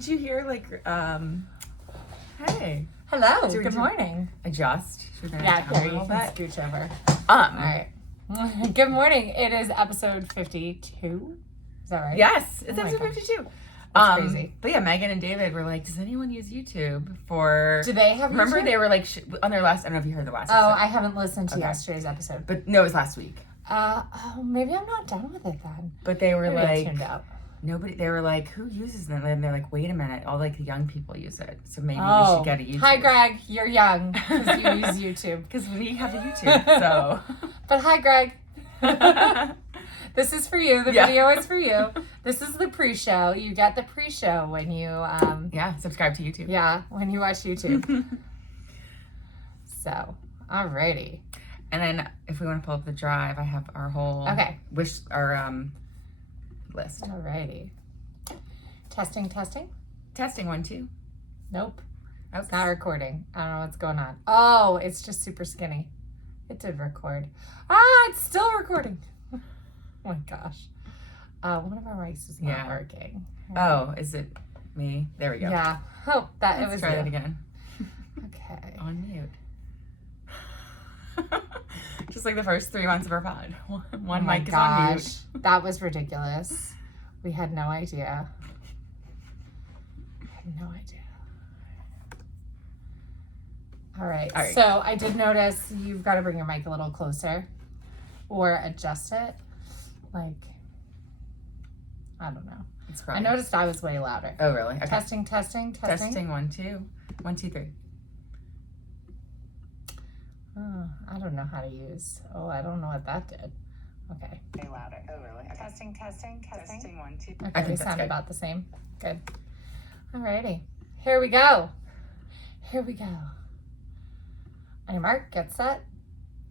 Did you hear hey. Hello, good morning. Adjust. Yeah, there you can scooch over. All right. Good morning. It is episode 52. Is that right? Yes, it's episode 52. That's crazy. But yeah, Megan and David were like, does anyone use YouTube for... Do they have Remember YouTube? they were like, on their last... I don't know if you heard the last episode. Oh, I haven't listened to yesterday's episode. But no, it was last week. Maybe I'm not done with it then. But they were maybe like... I tuned out. Nobody, they were like, who uses them? And they're like, wait a minute, all like the young people use it. So maybe we should get a YouTube. Hi, Greg. You're young because you use YouTube. Because we have a YouTube, so. But hi, Greg. This is for you. The video is for you. This is the pre-show. You get the pre-show when you... subscribe to YouTube. Yeah, when you watch YouTube. So, alrighty. And then if we want to pull up the drive, I have our whole... list. Alrighty. Testing. Testing 1 2. Nope. Oops. It's not recording. I don't know what's going on. Oh, it's just super skinny. It did record. It's still recording. Oh my gosh. One of our mics is not working. Oh, is it me? There we go. Yeah. Oh, Let's try that again. Okay. On mute. Just like the first 3 months of our pod. One mic is on mute. That was ridiculous. We had no idea. All right. So I did notice you've got to bring your mic a little closer or adjust it. Like, I don't know. I noticed I was way louder. Oh, really? Okay. Testing. Testing 1 2. 1 2 3. Oh, I don't know how to use. Oh, I don't know what that did. Okay. Way louder. Oh, really? Okay. Testing. Testing 1 2. Okay, we sound about the same. Good. Alrighty. Here we go. On your mark, get set,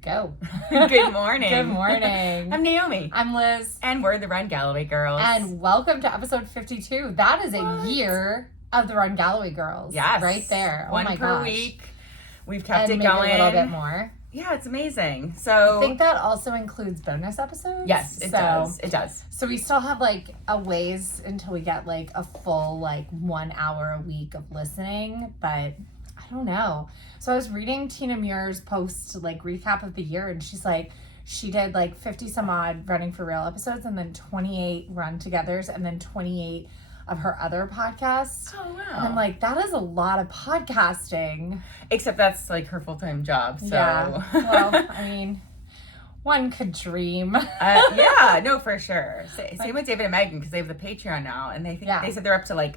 go. Good morning. Good morning. I'm Naomi. I'm Liz. And we're the Run Galloway Girls. And welcome to episode 52. That is a year of the Run Galloway Girls. Yes. Right there. One my per gosh. week. We've kept it maybe going. A little bit more. Yeah, it's amazing. So I think that also includes bonus episodes. Yes, it does. It does. So we still have like a ways until we get like a full 1 hour a week of listening, but I don't know. So I was reading Tina Muir's post recap of the year, and she's like, she did 50 some odd Running for Real episodes, and then 28 Run Togethers, and then 28 of her other podcasts. Oh, wow. And I'm like, that is a lot of podcasting. Except that's her full-time job, so. Yeah. Well, I mean, one could dream. Yeah, no, for sure. Same with David and Megan, because they have the Patreon now, and they said they're up to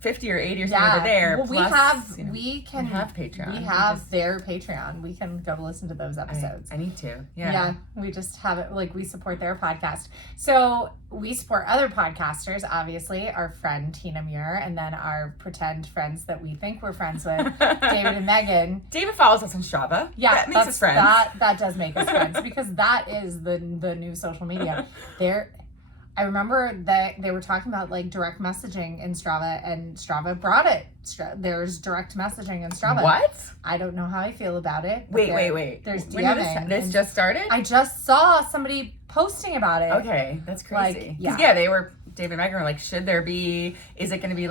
50 or 80 or something over there. Well, plus, we can have Patreon. We have their Patreon. We can go listen to those episodes. I need to. Yeah. Yeah. We just have it, we support their podcast. So we support other podcasters, obviously, our friend Tina Muir, and then our pretend friends that we think we're friends with, David and Megan. David follows us on Strava. Yeah. That makes us friends. That does make us friends, because that is the new social media. I remember that they were talking about direct messaging in Strava, and Strava brought it. There's direct messaging in Strava. What? I don't know how I feel about it. Wait. There's when DMing. This just started? I just saw somebody posting about it. Okay, that's crazy. They were, David and Megan were like, should there be, is it going to be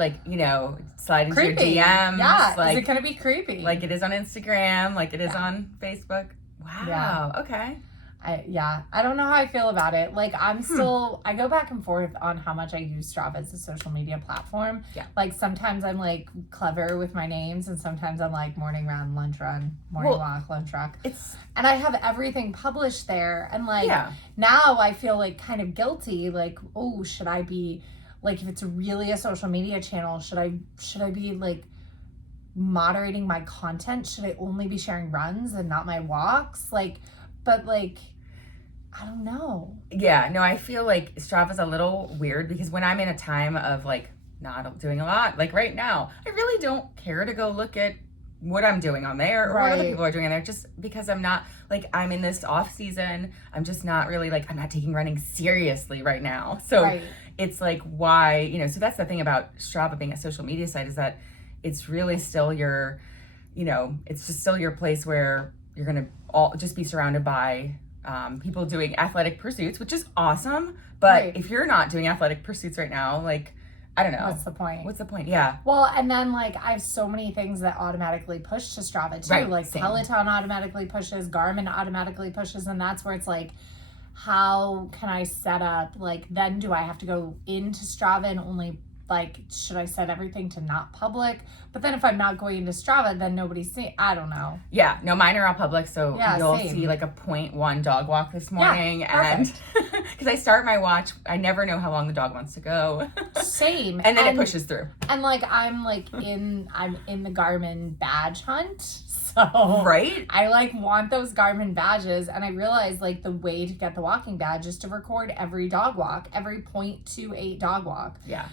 slide into your DMs? Yeah, is it going to be creepy? Like it is on Instagram, like it is on Facebook? Wow, yeah. Okay. I don't know how I feel about it. I'm still, I go back and forth on how much I use Strava as a social media platform. Yeah. Sometimes I'm clever with my names, and sometimes I'm morning run, lunch run, morning walk, lunch walk. And I have everything published there. And now I feel kind of guilty. Oh, should I be, if it's really a social media channel, should I be moderating my content? Should I only be sharing runs and not my walks? But I don't know. Yeah, no, I feel Strava's a little weird, because when I'm in a time of not doing a lot, right now, I really don't care to go look at what I'm doing on there or what other people are doing on there, just because I'm not I'm in this off season. I'm just not really I'm not taking running seriously right now. So it's why, so that's the thing about Strava being a social media site, is that it's really still your, it's just still your place where you're going to all just be surrounded by people doing athletic pursuits, which is awesome. But if you're not doing athletic pursuits right now, I don't know. What's the point? What's the point? Yeah. Well, and then like I have so many things that automatically push to Strava too. Right, like same. Peloton automatically pushes, Garmin automatically pushes, and that's where it's like, how can I set up, like, then do I have to go into Strava and only, like, should I set everything to not public? But then if I'm not going into Strava, then nobody's seeing, I don't know. Yeah, no, mine are all public, so you'll same. see like a 0.1 dog walk this morning. Yeah, and because I start my watch, I never know how long the dog wants to go. Same. And then it pushes through. And like I'm in the Garmin badge hunt. So right? I like want those Garmin badges, and I realized like the way to get the walking badge is to record every dog walk, every 0.28 dog walk. Yeah.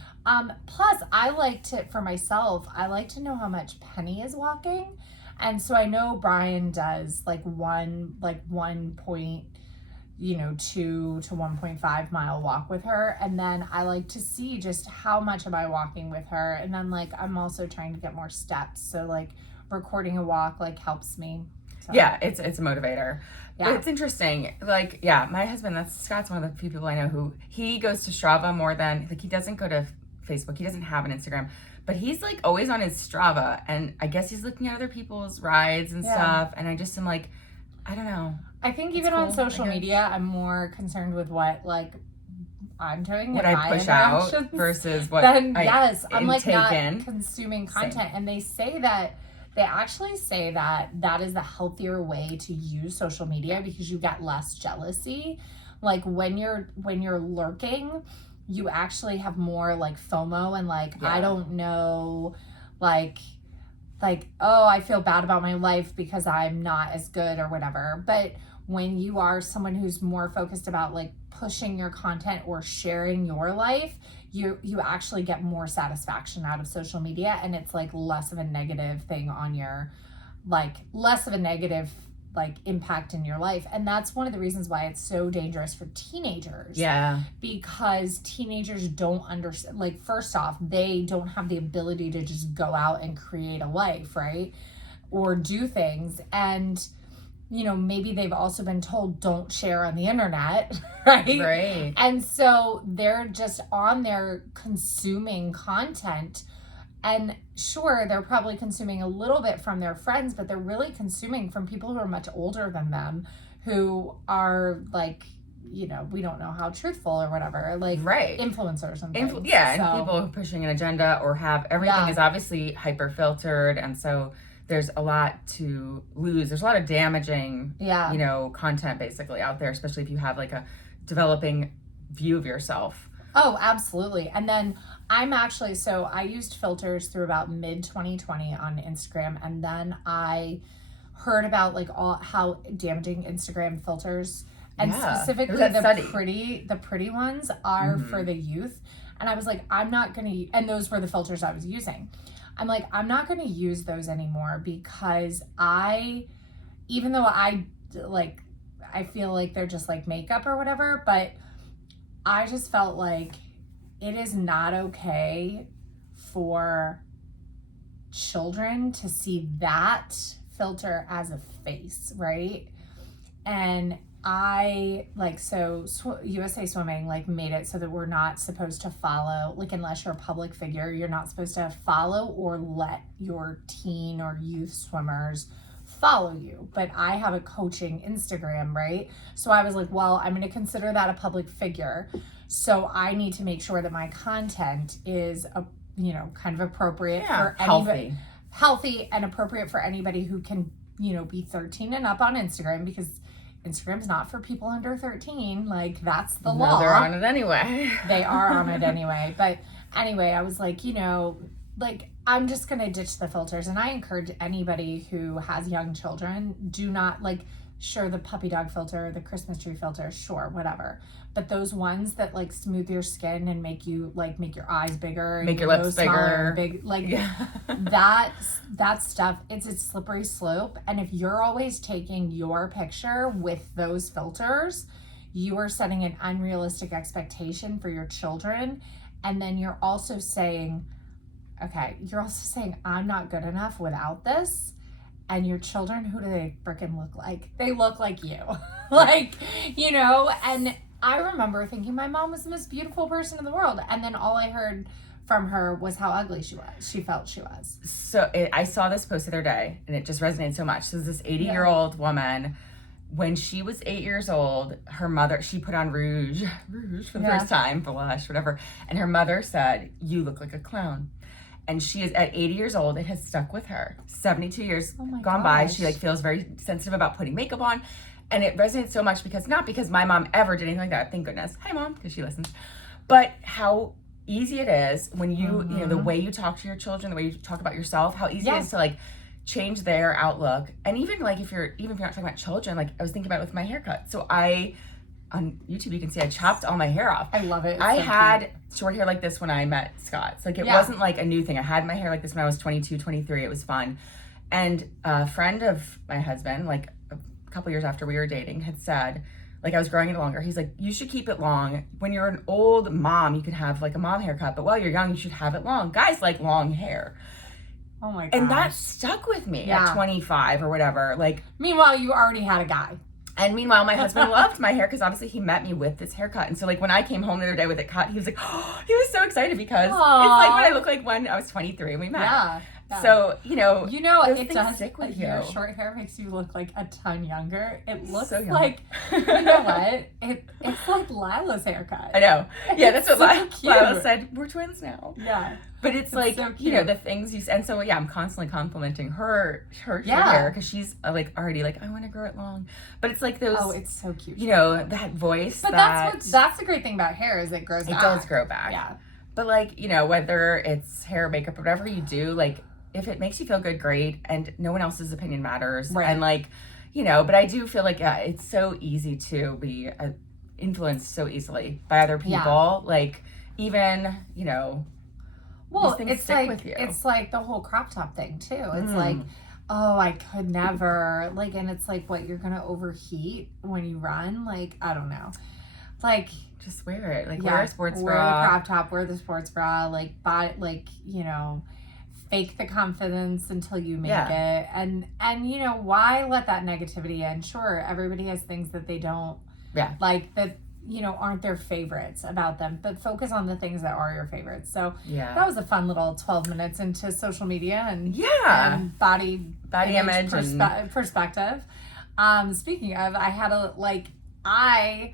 Plus I like to, for myself, I like to know how much Penny is walking. And so I know Brian does like 1.2 to 1.5 mile walk with her. And then I like to see just how much am I walking with her. And then like, I'm also trying to get more steps. So like recording a walk like helps me. So. Yeah, it's a motivator. Yeah. But it's interesting. Like, yeah, my husband, Scott's one of the few people I know who, he goes to Strava more than, like, he doesn't go to Facebook. He doesn't have an Instagram, but he's like always on his Strava. And I guess he's looking at other people's rides and stuff. And I just am like, I don't know. I think even on social media, I'm more concerned with what like I'm doing, what I push out versus what I'm like not in. Consuming content. And they actually say that is the healthier way to use social media because you get less jealousy. Like when you're lurking, you actually have more like FOMO and like I don't know, like oh, I feel bad about my life because I'm not as good or whatever. But when you are someone who's more focused about like pushing your content or sharing your life, you actually get more satisfaction out of social media, and it's like less of a negative thing on your, like less of a negative like impact in your life. And that's one of the reasons why it's so dangerous for teenagers. Yeah. Because teenagers don't understand, like first off, they don't have the ability to just go out and create a life, right? Or do things. And maybe they've also been told don't share on the internet, right? Right. And so they're just on there consuming content. And sure, they're probably consuming a little bit from their friends, but they're really consuming from people who are much older than them, who are like, we don't know how truthful or whatever, like influencers and things. And people who are pushing an agenda or have everything is obviously hyper filtered, and so there's a lot to lose. There's a lot of damaging, content basically out there, especially if you have like a developing view of yourself. Oh, absolutely. And then I used filters through about mid 2020 on Instagram. And then I heard about like how damaging Instagram filters and specifically the pretty ones are for the youth. And I was like, and those were the filters I was using. I'm like, I'm not going to use those anymore because even though I feel like they're just like makeup or whatever, but I just felt like it is not okay for children to see that filter as a face, right? And USA Swimming like made it so that we're not supposed to follow, like unless you're a public figure, you're not supposed to follow or let your teen or youth swimmers follow you. But I have a coaching Instagram, right? So I was like, well, I'm going to consider that a public figure. So I need to make sure that my content is kind of appropriate for anybody, healthy and appropriate for anybody who can, be 13 and up on Instagram, because Instagram's not for people under 13. Like that's the law. They're on it anyway. They are on it anyway. But anyway, I was like, I'm just going to ditch the filters. And I encourage anybody who has young children, do not sure, the puppy dog filter, the Christmas tree filter, sure, whatever. But those ones that like smooth your skin and make you make your eyes bigger, make your lips bigger, that stuff, it's a slippery slope. And if you're always taking your picture with those filters, you are setting an unrealistic expectation for your children. And then you're also saying, I'm not good enough without this. And your children, who do they freaking look like? They look like you. And I remember thinking my mom was the most beautiful person in the world. And then all I heard from her was how ugly she felt she was. So I saw this post the other day, and it just resonated so much. So this 80-year-old woman, when she was 8 years old, her mother, she put on rouge for the first time, blush, whatever. And her mother said, "You look like a clown." And she is at 80 years old. It has stuck with her. 72 years gone by. She like feels very sensitive about putting makeup on. And it resonates so much not because my mom ever did anything like that. Thank goodness. Hi, Mom, because she listens. But how easy it is when you know, the way you talk to your children, the way you talk about yourself, how easy it is to like change their outlook. And even like if you're not talking about children, like I was thinking about it with my haircut. So on YouTube, you can see I chopped all my hair off. I love it. I had short hair like this when I met Scott. So like it wasn't like a new thing. I had my hair like this when I was 22, 23. It was fun. And a friend of my husband, like a couple years after we were dating, had said, like I was growing it longer. He's like, "You should keep it long. When you're an old mom, you can have like a mom haircut. But while you're young, you should have it long." Guys like long hair. Oh my gosh. And that stuck with me at 25 or whatever. Like, meanwhile, you already had a guy. And meanwhile, my husband loved my hair because obviously he met me with this haircut. And so like when I came home the other day with it cut, he was like, oh, he was so excited because it's like what I look like when I was 23 and we met. Yeah. So, you know, it does stick with you. Your short hair makes you look like a ton younger. It looks so like, you know what? It's like Lila's haircut. I know. Yeah, that's what Lila said. We're twins now. Yeah. But it's like, so you know, the things you, and so, I'm constantly complimenting her hair because she's like already like, I want to grow it long. But it's like those. Oh, it's so cute. You know, that voice. But that's the great thing about hair is it grows back. It does grow back. Yeah. But like, you know, whether it's hair, makeup, or whatever you do, like, if it makes you feel good, great. And no one else's opinion matters. Right. And like, you know, but I do feel like, it's so easy to be influenced so easily by other people. Yeah. Like, even, you know, well, it's like the whole crop top thing too. It's like, oh, I could never, like, and it's like, what, you're gonna overheat when you run? Like, I don't know. Like, just wear it. Like, wear a sports bra. Wear the crop top, wear the sports bra, like, buy, like, you know, fake the confidence until you make it. And, you know, why let that negativity in? Sure, everybody has things that they don't like, that, you know, aren't their favorites about them, but focus on the things that are your favorites. So that was a fun little 12 minutes into social media and body image perspective. Speaking of, I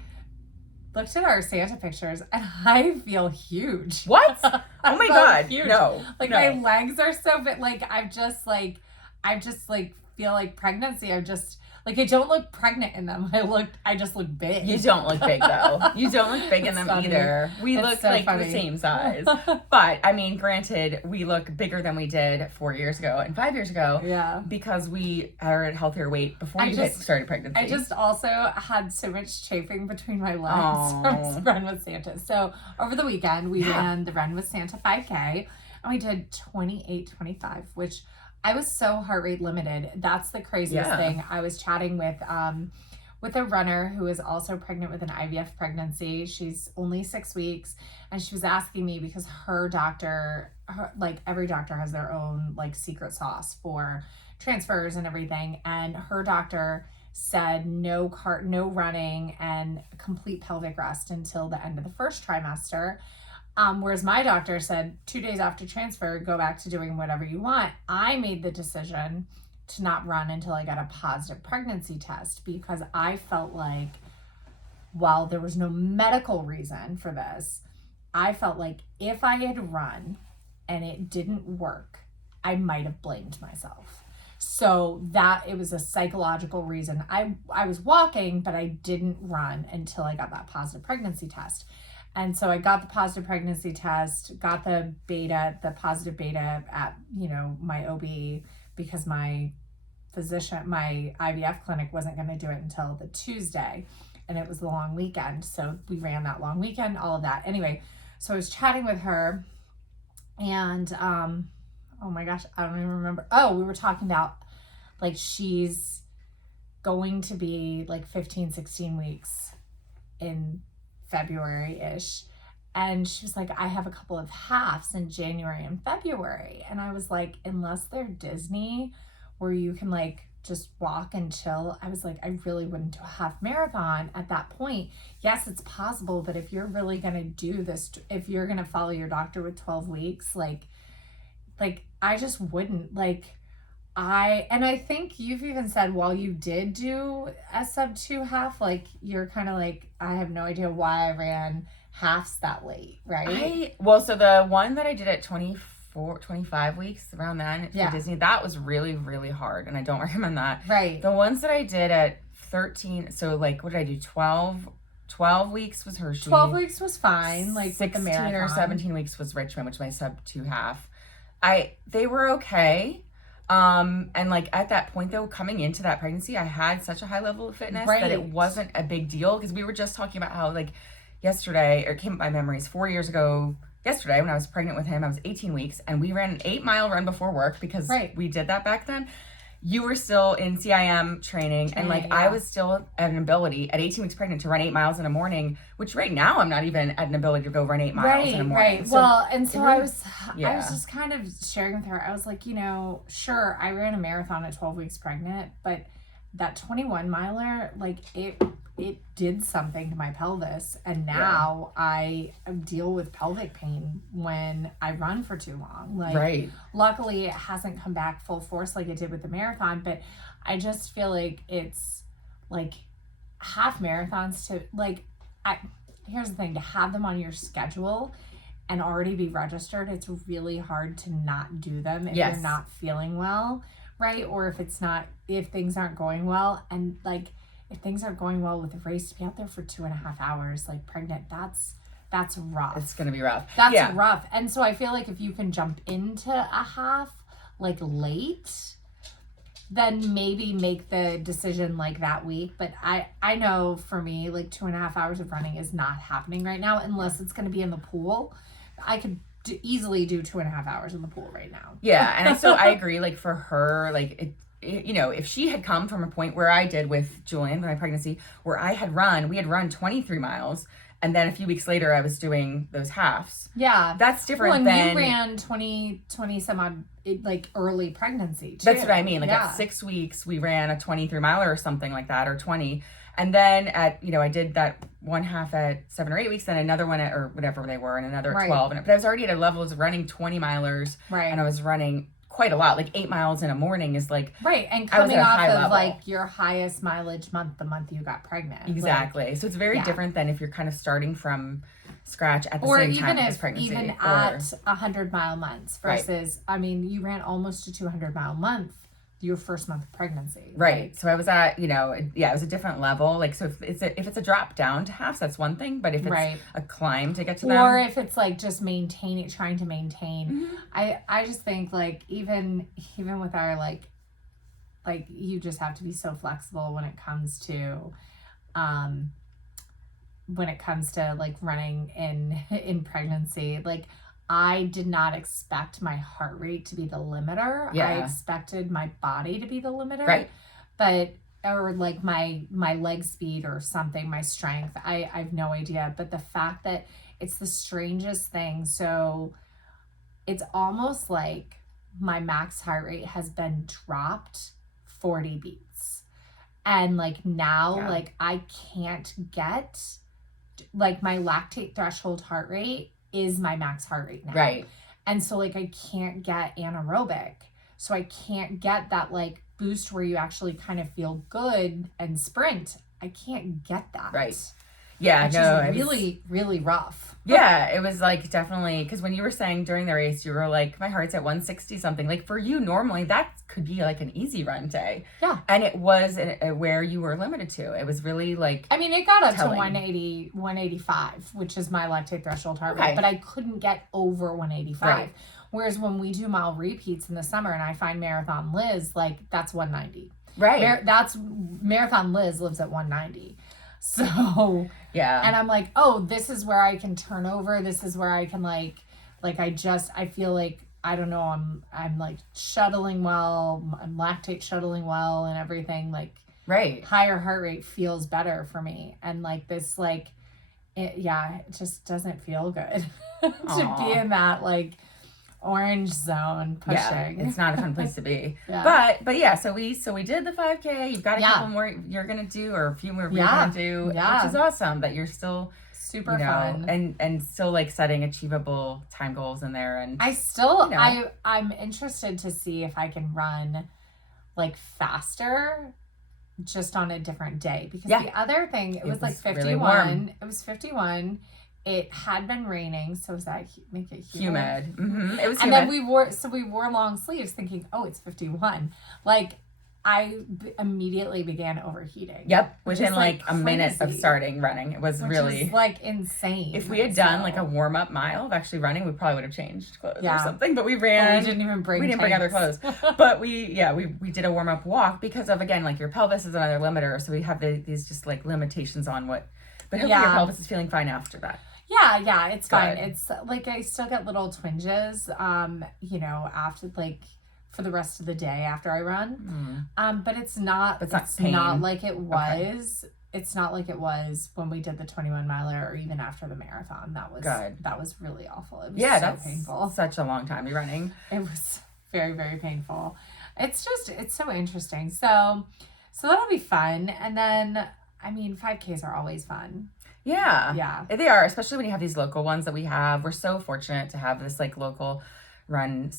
looked at our Santa pictures and I feel huge. What? Oh my God. Huge. No. Like my legs are so big. Like I just feel like pregnancy. Like, I don't look pregnant in them. I just look big. You don't look big, though. You don't look big in them either. We look so like the same size. But, I mean, granted, we look bigger than we did 4 years ago and 5 years ago. Yeah. Because we are at a healthier weight before you started pregnancy. I just also had so much chafing between my legs from Run with Santa. So, over the weekend, we ran the Run with Santa 5K. And we did 28:25, which I was so heart rate limited. That's the craziest thing. I was chatting with a runner who is also pregnant with an IVF pregnancy. She's only 6 weeks, and she was asking me because her doctor, like every doctor has their own like secret sauce for transfers and everything, and her doctor said no running and complete pelvic rest until the end of the first trimester. Whereas my doctor said 2 days after transfer, go back to doing whatever you want. I made the decision to not run until I got a positive pregnancy test because I felt like, while there was no medical reason for this, I felt like if I had run and it didn't work, I might have blamed myself. So that it was a psychological reason. I was walking, but I didn't run until I got that positive pregnancy test. And so I got the positive pregnancy test, got the positive beta at, you know, my OB because my physician, my IVF clinic wasn't going to do it until the Tuesday. And it was the long weekend. So we ran that long weekend, all of that. Anyway, so I was chatting with her and, oh my gosh, I don't even remember. Oh, we were talking about like she's going to be like 15, 16 weeks in February-ish. And she was like, I have a couple of halves in January and February. And I was like, unless they're Disney where you can like just walk and chill. I was like, I really wouldn't do a half marathon at that point. Yes, it's possible, but if you're really going to do this, if you're going to follow your doctor with 12 weeks, like I just wouldn't. And I think you've even said while you did do a sub 2 half, like you're kind of like, I have no idea why I ran halves that late, right? So the one that I did at 25 weeks around then for Disney, that was really, really hard. And I don't recommend that. Right. The ones that I did at 13, so like, what did I do? 12 weeks was Hershey. 12 weeks was fine. Like 16 or 17 weeks was Richmond, which is my sub 2 half. They were okay. And like at that point though, coming into that pregnancy, I had such a high level of fitness that it wasn't a big deal, because we were just talking about how like yesterday, or it came up my memories 4 years ago yesterday when I was pregnant with him. I was 18 weeks and we ran an 8-mile run before work because we did that back then. You were still in CIM training and like I was still at an ability at 18 weeks pregnant to run 8 miles in a morning, which right now I'm not even at an ability to go run 8 miles in a morning. Right. So well, and so I was just kind of sharing with her. I was like, you know, sure, I ran a marathon at 12 weeks pregnant, but that 21 miler, like it did something to my pelvis, and now I deal with pelvic pain when I run for too long. Like, luckily it hasn't come back full force like it did with the marathon, but I just feel like it's like half marathons to like, here's the thing, to have them on your schedule and already be registered, it's really hard to not do them if you're not feeling well, right? Or if things aren't going well, and like, if things aren't going well with the race, to be out there for 2.5 hours, like pregnant, that's rough. It's going to be rough. That's rough. And so I feel like if you can jump into a half, like late, then maybe make the decision like that week. But I know for me, like 2.5 hours of running is not happening right now, unless it's going to be in the pool. I could easily do 2.5 hours in the pool right now. Yeah. And so I agree, like for her, like you know, if she had come from a point where I did with Julian, my pregnancy, where we had run 23 miles, and then a few weeks later I was doing those halves. Yeah. That's different than... you ran 20 some odd, like early pregnancy too. That's what I mean. Like at 6 weeks, we ran a 23 miler or something like that, or 20. And then I did that one half at 7 or 8 weeks, then another one or whatever they were, and another at 12. But I was already at a level of running 20 milers. Right. And I was running quite a lot, like 8 miles in a morning is like and coming off of like your highest mileage month, the month you got pregnant. Exactly. Like, so it's very different than if you're kind of starting from scratch at the same time as pregnancy. Even at 100-mile months versus, I mean, you ran almost a 200-mile month your first month of pregnancy. Right. So I was at, it was a different level. Like, so if it's a drop down to halves, that's one thing. But if it's a climb to get to them. Or if it's like just trying to maintain. Mm-hmm. I just think like even with our like you just have to be so flexible when it comes to like running in pregnancy. Like, I did not expect my heart rate to be the limiter. Yeah. I expected my body to be the limiter. Right. Or like my leg speed or something, my strength. I have no idea. But the fact that it's the strangest thing. So it's almost like my max heart rate has been dropped 40 beats. And like now, like I can't get, like my lactate threshold heart rate is my max heart rate now. Right. And so like I can't get anaerobic. So I can't get that like boost where you actually kind of feel good and sprint. I can't get that. Right. Yeah, which is really, really rough. Yeah, it was like definitely, because when you were saying during the race, you were like, my heart's at 160 something. Like for you, normally that could be like an easy run day. Yeah. And it was where you were limited to. It was really like, I mean, it got up to 180, 185, which is my lactate threshold heart rate, but I couldn't get over 185. Right. Whereas when we do mile repeats in the summer and I find Marathon Liz, like that's 190. Right. Marathon Liz lives at 190. So, yeah. And I'm like, oh, this is where I can turn over. This is where I can like I feel like, I don't know, I'm like shuttling well, I'm lactate shuttling well and everything, like higher heart rate feels better for me. And like this, like, it just doesn't feel good to be in that like orange zone pushing. Yeah, it's not a fun place to be. But yeah, so we did the 5K. You've got a couple more you're gonna do, or a few more you're gonna do, which is awesome. That you're still super fun and still like setting achievable time goals in there. And I'm interested to see if I can run like faster just on a different day, because the other thing, it was like 51. Really warm. It was 51. It had been raining, so does that make it humid? Mm-hmm. It was humid. And then we wore long sleeves thinking, oh, it's 51. Like, I immediately began overheating. Yep, within like a minute of starting running. It was really like insane. If we had done like a warm-up mile of actually running, we probably would have changed clothes or something. But we ran. We didn't even bring other clothes. But we did a warm-up walk because of, again, like your pelvis is another limiter. So we have these just like limitations on what. But hopefully your pelvis is feeling fine after that. Yeah, it's fine. It's like I still get little twinges, after like for the rest of the day after I run. But it's not like it was. Okay. It's not like it was when we did the 21 miler or even after the marathon. That was really awful. It was so painful. Such a long time you're running. It was very, very painful. It's so interesting. So that'll be fun. And then 5Ks are always fun. Yeah, they are, especially when you have these local ones that we have. We're so fortunate to have this like local run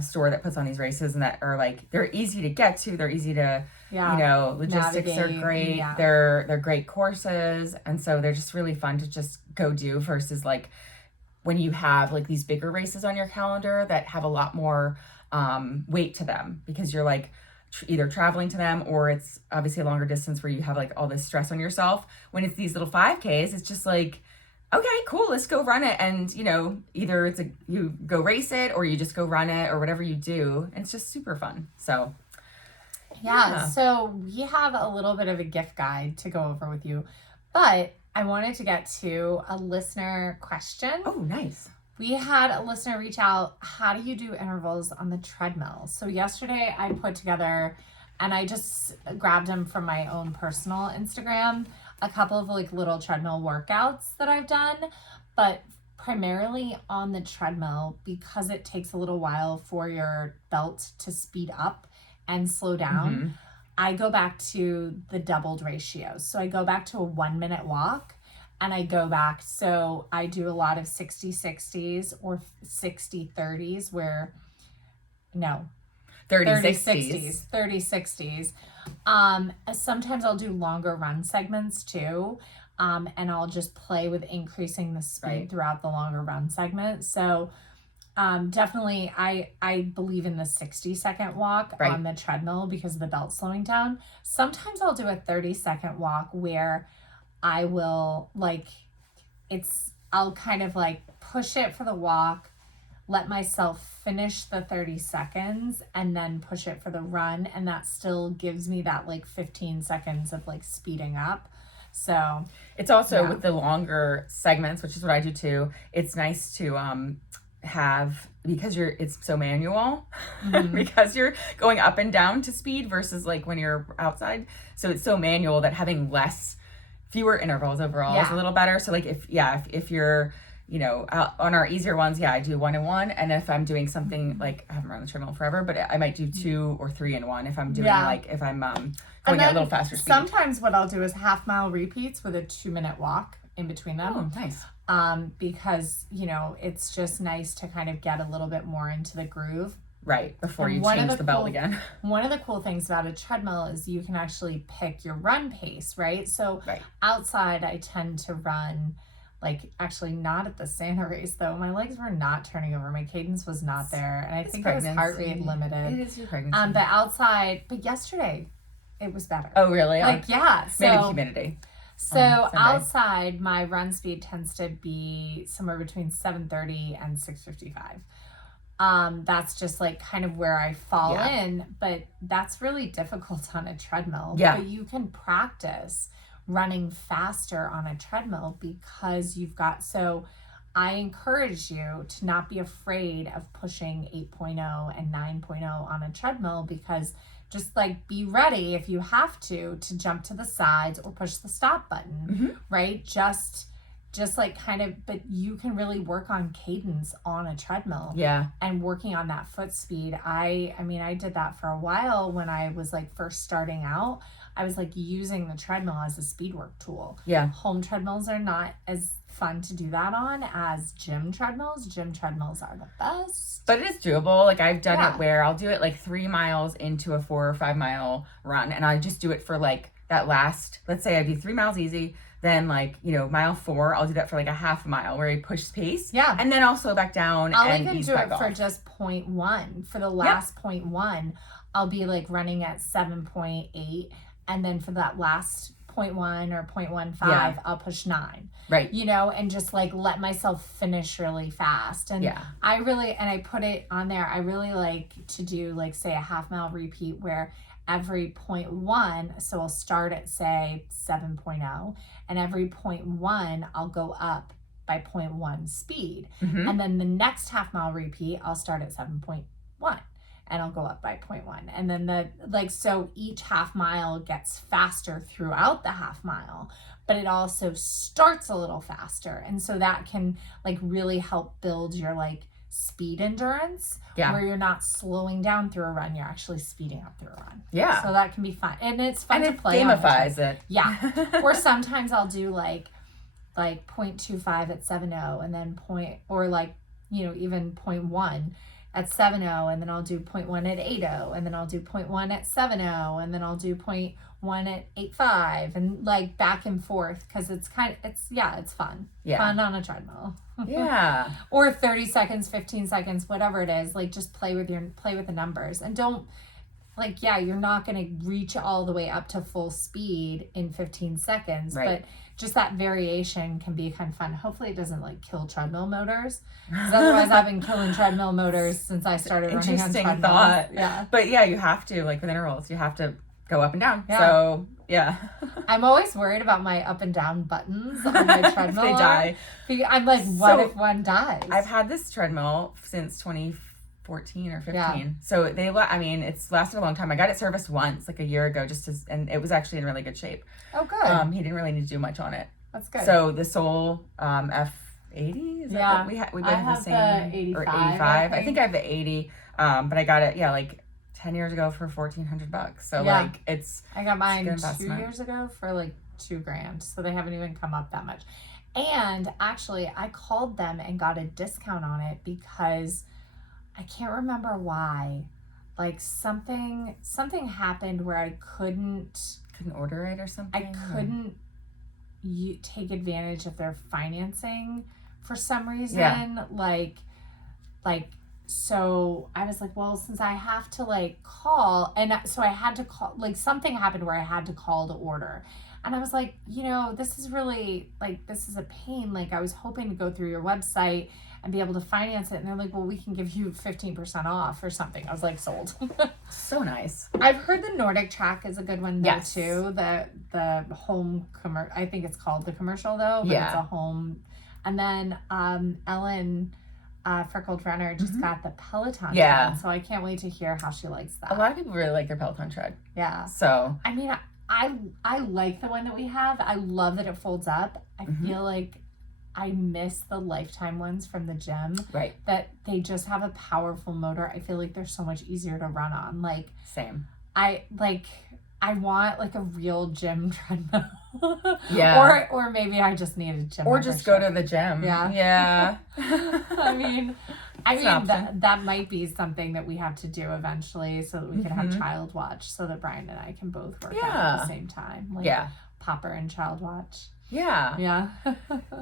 store that puts on these races, and that are like, they're easy to get to, they're easy to logistics are great, they're great courses, and so they're just really fun to just go do, versus like when you have like these bigger races on your calendar that have a lot more weight to them, because you're like either traveling to them, or it's obviously a longer distance where you have like all this stress on yourself. When it's these little 5Ks, it's just like, okay, cool, let's go run it. And either you go race it, or you just go run it, or whatever you do. And it's just super fun. So so we have a little bit of a gift guide to go over with you, but I wanted to get to a listener question. Oh, nice. We had a listener reach out, how do you do intervals on the treadmill? So yesterday I put together, and I just grabbed them from my own personal Instagram, a couple of like little treadmill workouts that I've done, but primarily on the treadmill, because it takes a little while for your belt to speed up and slow down. Mm-hmm. I go back to the doubled ratios. So I go back to a 1 minute walk. And I go back, so I do a lot of 60-60s or 60-30s 30-60s. 30-60s. Sometimes I'll do longer run segments too. And I'll just play with increasing the speed throughout the longer run segment. So definitely I believe in the 60-second walk on the treadmill because of the belt slowing down. Sometimes I'll do a 30-second walk where I will I'll kind of like push it for the walk, let myself finish the 30 seconds, and then push it for the run. And that still gives me that like 15 seconds of like speeding up. So it's also with the longer segments, which is what I do too. It's nice to have, because it's so manual, because you're going up and down to speed versus like when you're outside. So it's so manual that having fewer intervals overall is a little better. So like if you're out on our easier ones, I do 1 and 1, and if I'm doing something like, I haven't run the treadmill forever, but I might do 2 or 3 and 1 if I'm doing if I'm going at a little faster speed. Sometimes what I'll do is half-mile repeats with a 2-minute walk in between them. Oh, nice. Because it's just nice to kind of get a little bit more into the groove. Right, before you change the belt again. One of the cool things about a treadmill is you can actually pick your run pace, right? So outside, I tend to run, actually not at the Santa race, though. My legs were not turning over. My cadence was not there. And I think it was heart rate limited. It is your pregnancy. But outside, but yesterday, it was better. Oh, really? Maybe humidity. So outside, my run speed tends to be somewhere between 7:30 and 6:55. That's just like kind of where I fall in, but that's really difficult on a treadmill. Yeah. But you can practice running faster on a treadmill because so I encourage you to not be afraid of pushing 8.0 and 9.0 on a treadmill, because just be ready if you have to jump to the sides or push the stop button, right? Just just like kind of, but you can really work on cadence on a treadmill. Yeah. And working on that foot speed. I mean, I did that for a while when I was like first starting out. I was like using the treadmill as a speed work tool. Yeah. Home treadmills are not as fun to do that on as gym treadmills. Gym treadmills are the best. But it is doable. Like I've done it where I'll do it like 3 miles into a 4 or 5 mile run. And I just do it for like that last, let's say I do 3 miles easy. Then like, mile 4, I'll do that for like a half mile where I push pace. Yeah. And then I'll slow back down I'll even do it for just 0.1. For the last 0.1, I'll be like running at 7.8. And then for that last 0.1 or 0.15, I'll push 9. Right. And just like let myself finish really fast. And I put it on there. I really like to do like, say, a half mile repeat where every 0.1, so I'll start at say 7.0, and every 0.1 I'll go up by 0.1 speed. Mm-hmm. And then the next half mile repeat, I'll start at 7.1 and I'll go up by 0.1. And then so each half mile gets faster throughout the half mile, but it also starts a little faster. And so that can like really help build your like speed endurance, where you're not slowing down through a run, you're actually speeding up through a run. Yeah. So that can be fun. And it's fun to play. And it gamifies it. Yeah. Or sometimes I'll do like 0.25 at 7.0 and then even 0.1 at 7.0, and then I'll do 0.1 at 8.0, and then I'll do 0.1 at 7.0, and then I'll do 0.1 at 8.5, and like back and forth, because it's fun. Yeah. Fun on a treadmill. Yeah. Or 30 seconds, 15 seconds, whatever it is, like just play with the numbers, and don't you're not going to reach all the way up to full speed in 15 seconds, but just that variation can be kind of fun. Hopefully it doesn't like kill treadmill motors, because otherwise I've been killing treadmill motors since I started running on treadmills. Interesting thought. Yeah. But yeah, you have to, like with intervals, you have to go up and down. Yeah. So yeah. I'm always worried about my up and down buttons on my treadmill. They die. I'm like, what if one dies? I've had this treadmill since 2014 or 15. Yeah. So it's lasted a long time. I got it serviced once, like a year ago, and it was actually in really good shape. Oh, good. He didn't really need to do much on it. That's good. So the Soul F80, is that what we have? We both have the same, the 85, or 85. I think I have the 80. But I got it, like 10 years ago for $1,400. So like I got mine 2 years ago for like $2,000. So they haven't even come up that much. And actually I called them and got a discount on it because I can't remember why. Like something happened where I couldn't order it or something. I couldn't take advantage of their financing for some reason. Yeah. So I was like, well, since I have to call, and so I had to call, something happened where I had to call to order. And I was like, this is really this is a pain. I was hoping to go through your website and be able to finance it. And they're like, well, we can give you 15% off or something. I was like, sold. So nice. I've heard the Nordic Track is a good one though, too. The home I think it's called the commercial though, but it's a home. And then Ellen Freckled Runner just got the Peloton tread, so I can't wait to hear how she likes that. A lot of people really like their Peloton tread. Yeah. So I mean, I like the one that we have. I love that it folds up. I feel like I miss the Lifetime ones from the gym. Right. That they just have a powerful motor. I feel like they're so much easier to run on. Same. I want a real gym treadmill. Yeah. Or maybe I just need a gym. Or just go to the gym. Yeah. Yeah. I mean that might be something that we have to do eventually, so that we can have child watch, so that Brian and I can both work out at the same time. Popper and child watch. Yeah. Yeah.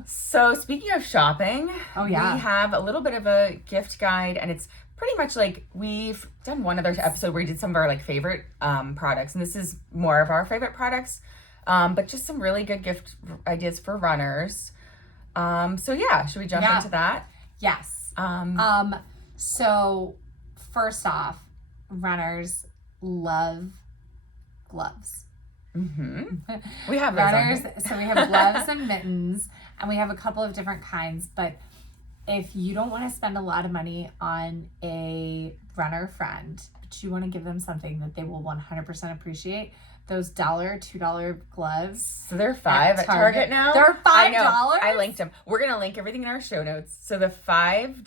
So speaking of shopping, we have a little bit of a gift guide, and it's pretty much we've done one other episode where we did some of our favorite products, and this is more of our favorite products, but just some really good gift ideas for runners. So yeah, should we jump into that? Yes. So first off, runners love gloves. We have runners. So we have gloves and mittens, and we have a couple of different kinds. But if you don't want to spend a lot of money on a runner friend, but you want to give them something that they will 100% appreciate, those $2 gloves. So they're $5 at Target now? They're $5? I know. I linked them. We're going to link everything in our show notes. So the $5,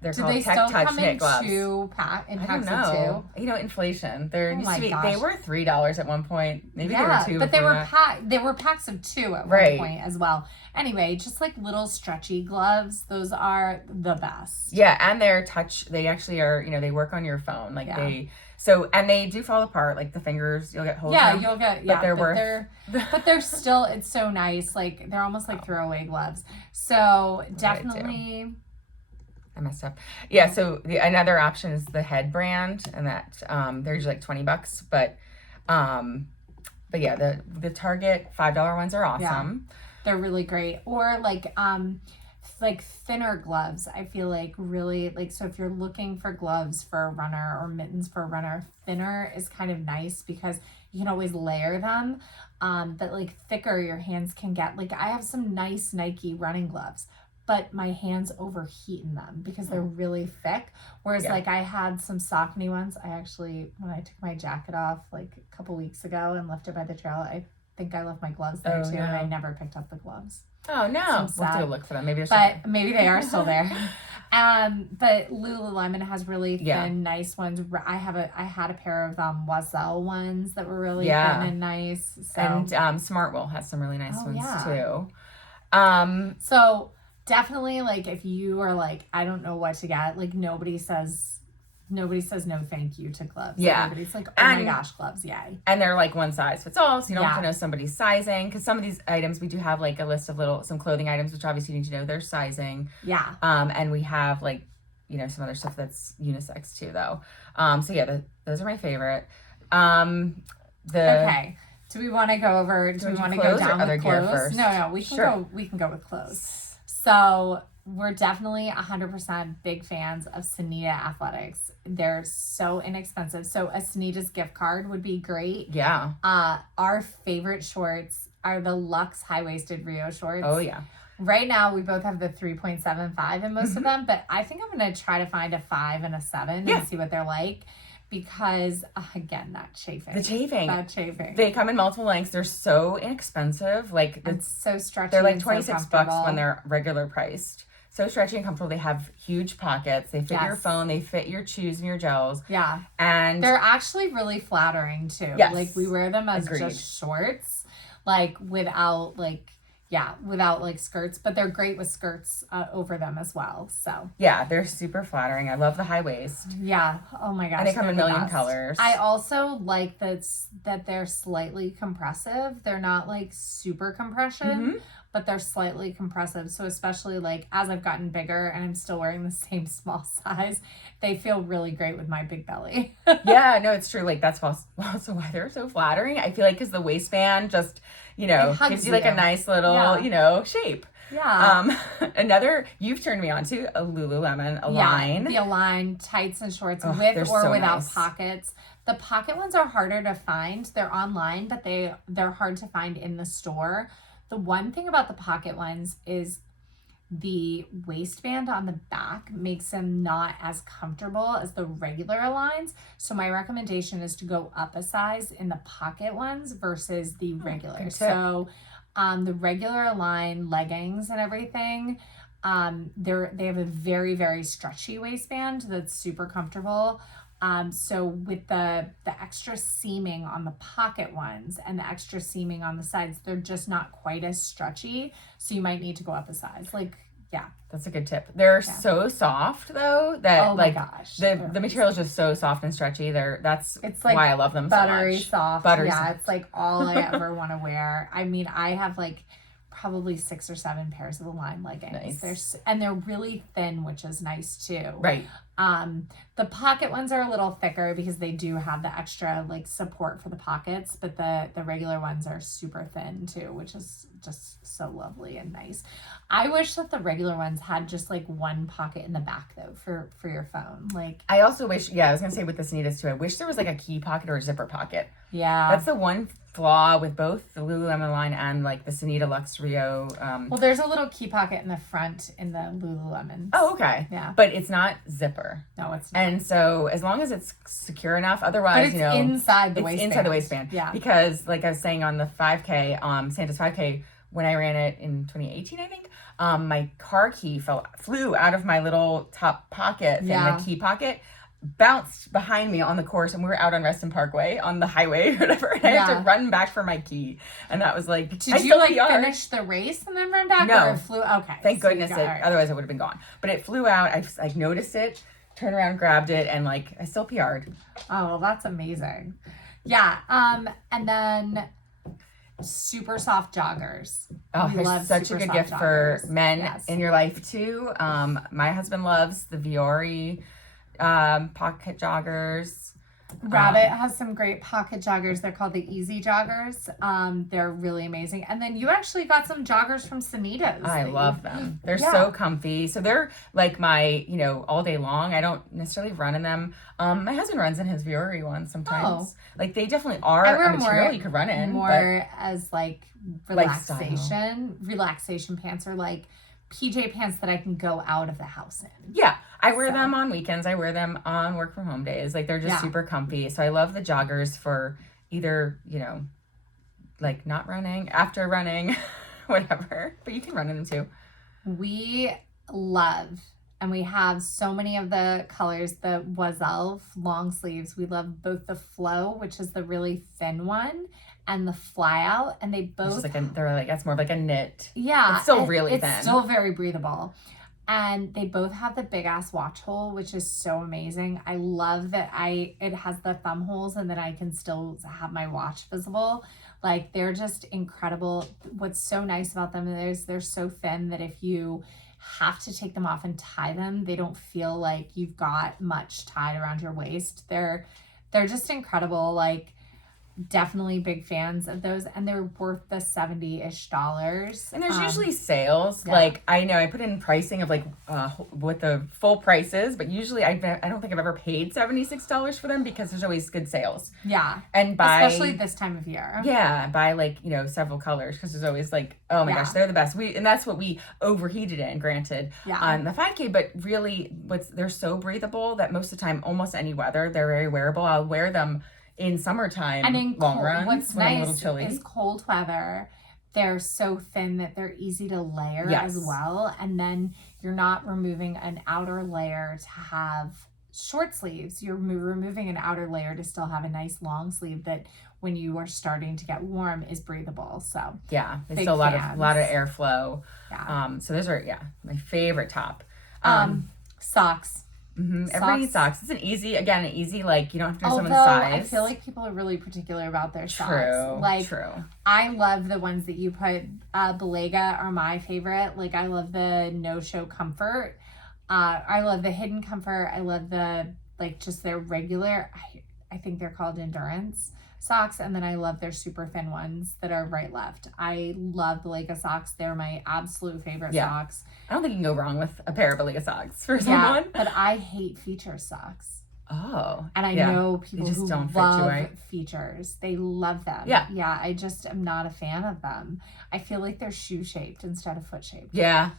they're called Tech Touch knit gloves. I don't know. You know, inflation. They were $3 at one point. Maybe they were 2. But they were packs of 2 at one point as well. Anyway, just like little stretchy gloves. Those are the best. Yeah, and they're touch. They actually are. You know, they work on your phone. Like and they do fall apart. Like the fingers, you'll get holes. Yeah, in them, you'll get. Yeah, but they're still. It's so nice. Like they're almost like throwaway gloves. So definitely. I messed up. Yeah, so another option is the Headband, and that they're usually like $20, but yeah, the Target $5 ones are awesome. Yeah, they're really great. Or like thinner gloves. I feel like really like, so if you're looking for gloves for a runner or mittens for a runner, thinner is kind of nice because you can always layer them. But like thicker your hands can get. Like I have some nice Nike running gloves, but my hands overheat in them because they're really thick. Whereas like I had some Saucony ones. I actually, when I took my jacket off like a couple weeks ago and left it by the trail, I think I left my gloves there too. No. And I never picked up the gloves. Oh no. We'll have to go look for them. Maybe they are still there. But Lululemon has really thin, nice ones. I had a pair of Oiselle ones that were really thin and nice. So. And Smartwool has some really nice ones too. So definitely, like, if you are like, I don't know what to get, like, nobody says no thank you to gloves. Yeah. Everybody's like, oh my gosh, gloves, yay. And they're like one size fits all, so you don't have to know somebody's sizing. Because some of these items, we do have like a list of some clothing items, which obviously you need to know their sizing. Yeah. And we have like, you know, some other stuff that's unisex too, though. So yeah, those are my favorite. Okay. Do we want to go over? Do we want to go down with clothes? First? No, we can go. We can go with clothes. So we're definitely 100% big fans of Senita Athletics. They're so inexpensive. So a Senita's gift card would be great. Yeah. Our favorite shorts are the Lux high-waisted Rio shorts. Oh yeah. Right now, we both have the 3.75 in most of them, but I think I'm going to try to find a 5 and a 7 and see what they're like. Because, again, that chafing. The chafing. That chafing. They come in multiple lengths. They're so inexpensive. Like, it's so stretchy. They're like $26 when they're regular priced. So stretchy and comfortable. They have huge pockets. They fit your phone. They fit your shoes and your gels. Yeah. And they're actually really flattering, too. Yes. Like, we wear them as just shorts. Like, without skirts, but they're great with skirts over them as well. So yeah, they're super flattering. I love the high waist. Yeah. Oh my gosh. And they come in a million colors. I also like that they're slightly compressive. They're not like super compression, but they're slightly compressive. So especially like as I've gotten bigger and I'm still wearing the same small size, they feel really great with my big belly. Yeah, no, it's true. Like that's also why they're so flattering. I feel like because the waistband just, you know, gives you like a nice little, you know, shape. Yeah. Another you've turned me on to a Lululemon Align. Yeah, the Align tights and shorts with or without pockets. The pocket ones are harder to find. They're online, but they're hard to find in the store. The one thing about the pocket ones is the waistband on the back makes them not as comfortable as the regular Aligns. So my recommendation is to go up a size in the pocket ones versus the regular. So the regular Align leggings and everything, they have a very, very stretchy waistband that's super comfortable. So with the extra seaming on the pocket ones and the extra seaming on the sides, they're just not quite as stretchy. So you might need to go up a size. Like, yeah. That's a good tip. They're so soft though that the material is just so soft and stretchy. It's like why I love them buttery so much. Buttery soft. soft. It's like all I ever want to wear. I mean, I have like probably 6 or 7 pairs of Align leggings. Nice. They're really thin, which is nice too. Right. The pocket ones are a little thicker because they do have the extra like support for the pockets, but the regular ones are super thin too, which is just so lovely and nice. I wish that the regular ones had just like one pocket in the back though for your phone. Like I also wish, I was gonna say with the Sanitas too, I wish there was like a key pocket or a zipper pocket. Yeah. That's the one flaw with both the Lululemon line and like the Senita Lux Rio. Well, there's a little key pocket in the front in the Lululemon. Oh, okay. Yeah. But it's not zipper. never. No, it's not. And so as long as it's secure enough, otherwise, but it's inside the waistband. Inside the waistband. Yeah. Because like I was saying on the 5K, Santa's 5K, when I ran it in 2018, I think, my car key flew out of my little top pocket thing, the key pocket, bounced behind me on the course, and we were out on Reston Parkway on the highway or whatever, and I had to run back for my key. And that was like, did you like finish the race and then run back? No. Or it flew? Okay. Thank goodness otherwise I would have been gone. But it flew out. I like noticed it, turned around, grabbed it, and like I still PR'd. Oh, well, that's amazing. Yeah. And then super soft joggers. Oh, there's such a good gift joggers. For men in your life too. My husband loves the Vuori pocket joggers. Rabbit has some great pocket joggers. They're called the Easy Joggers. They're really amazing. And then you actually got some joggers from Senita's. I love them. They're so comfy. So they're like my, all day long. I don't necessarily run in them. My husband runs in his Vuori ones sometimes. Like they definitely are a material you could run in. More as like relaxation pants, or like PJ pants that I can go out of the house in. Yeah. I wear them on weekends. I wear them on work from home days. Like they're just super comfy. So I love the joggers for either, like not running, after running, whatever. But you can run in them too. We love, and we have so many of the colors, the Oiselle long sleeves. We love both the Flow, which is the really thin one, and the Flyout, and they both that's more of like a knit. Yeah, it's still really thin. It's still very breathable, and they both have the big ass watch hole, which is so amazing. I love that it has the thumb holes, and then I can still have my watch visible. Like they're just incredible. What's so nice about them is they're so thin that if you have to take them off and tie them, they don't feel like you've got much tied around your waist. They're just incredible. Like definitely big fans of those, and they're worth the $70-ish. And there's usually sales. Like I know I put in pricing of like what the full price is, but usually I don't think I've ever paid $76 for them because there's always good sales. Yeah, and especially this time of year. Yeah, buy like several colors because there's always like, oh my gosh, they're the best. And that's what we overheated in, granted, on the 5K. But really, they're so breathable that most of the time, almost any weather, they're very wearable. I'll wear them in summertime, and in long runs, what's when nice I'm a little chilly. Is cold weather, they're so thin that they're easy to layer as well, and then you're not removing an outer layer to have short sleeves. You're removing an outer layer to still have a nice long sleeve that when you are starting to get warm is breathable. So yeah, there's still a lot of airflow. So those are my favorite top. Socks. Mm-hmm. Everybody needs socks. It's an easy, like you don't have to know someone's size. I feel like people are really particular about their socks. True. I love the ones that you put. Balega are my favorite. Like I love the no-show comfort. I love the hidden comfort. I love the just their regular. I think they're called endurance socks, and then I love their super thin ones that are right left. I love Balega socks. They're my absolute favorite socks. I don't think you can go wrong with a pair of Balega socks for someone. But I hate feature socks. Oh. And I know people who don't love features. They love them. Yeah. Yeah, I just am not a fan of them. I feel like they're shoe-shaped instead of foot-shaped. Yeah.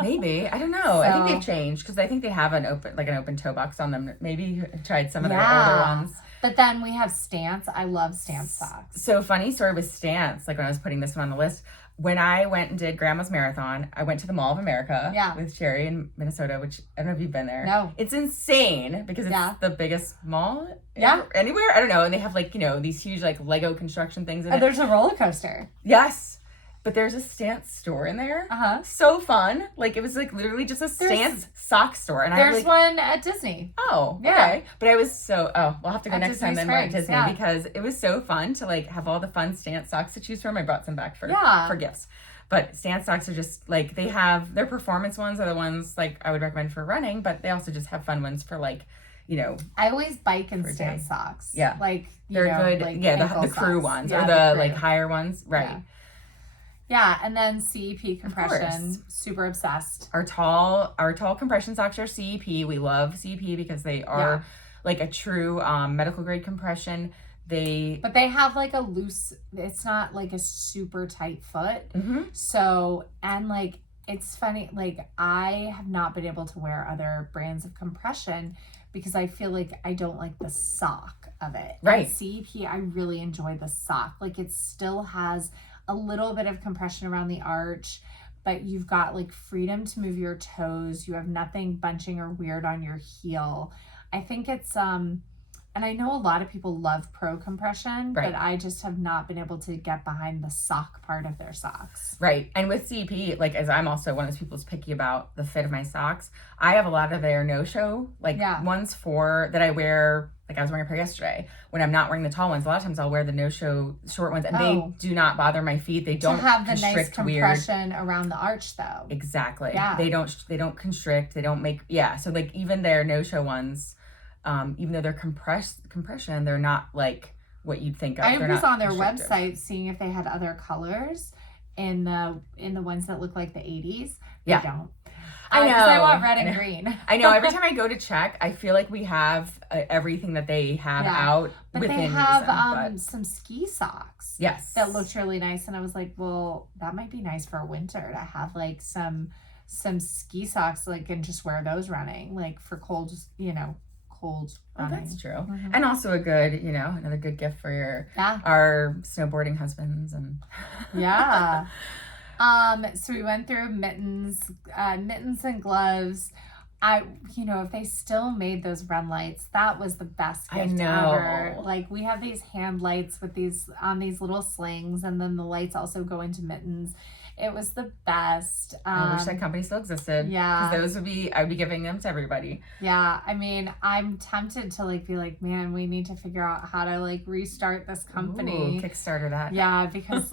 Maybe. I don't know. I think they've changed because I think they have an open toe box on them. Maybe you tried some of their older ones. But then we have Stance. I love Stance socks. So funny story with Stance, like when I was putting this one on the list, when I went and did Grandma's Marathon, I went to the Mall of America with Sherry in Minnesota, which I don't know if you've been there. No. It's insane because it's the biggest mall anywhere. I don't know. And they have these huge Lego construction things in it. There's a roller coaster. Yes. But there's a Stance store in there. So fun. It was literally just a Stance sock store. And there's one at Disney. Oh, okay. But I was we'll have to go next time then we're at Disney because it was so fun to have all the fun Stance socks to choose from. I brought some back for gifts. But Stance socks are just they have their performance ones are the ones I would recommend for running, but they also just have fun ones for I always bike in Stance socks. Yeah. They're good. The crew ones or the higher ones. Right. Yeah, and then CEP compression, super obsessed. Our tall compression socks are CEP. We love CEP because they are a true medical grade compression. But they have a loose. It's not a super tight foot. Mm-hmm. So and it's funny, like I have not been able to wear other brands of compression because I feel like I don't like the sock of it. Right. And CEP, I really enjoy the sock. Like it still has a little bit of compression around the arch, but you've got like freedom to move your toes. You have nothing bunching or weird on your heel. I think it's, and I know a lot of people love pro compression, right. but I just have not been able to get behind the sock part of their socks. Right. And with CP, like, as I'm also one of those people who's picky about the fit of my socks, I have a lot of their no-show, like ones that I wear, like I was wearing a pair yesterday. When I'm not wearing the tall ones, a lot of times I'll wear the no-show short ones, and they do not bother my feet. They don't have the nice compression weird. Around the arch, though. Exactly. Yeah. They don't constrict. They don't make, So like even their no-show ones, even though they're compression, they're not like what you'd think of. I was on their website seeing if they had other colors in the ones that look like the 80s. They don't. I know. Because I want red and green. I know. Every time I go to check, I feel like we have everything that they have out. But within they have some ski socks. Yes. That looked really nice, and I was like, well, that might be nice for winter to have like some ski socks, like, and just wear those running, like for cold, cold running. Oh, that's true. Mm-hmm. And also a good, another good gift for our snowboarding husbands and so we went through mittens and gloves. If they still made those run lights, that was the best gift ever. Like we have these hand lights with these little slings, and then the lights also go into mittens. It was the best. I wish that company still existed. Yeah. Because I'd be giving them to everybody. Yeah. I mean, I'm tempted to be like, man, we need to figure out how to restart this company. Ooh, Kickstarter that. Yeah, because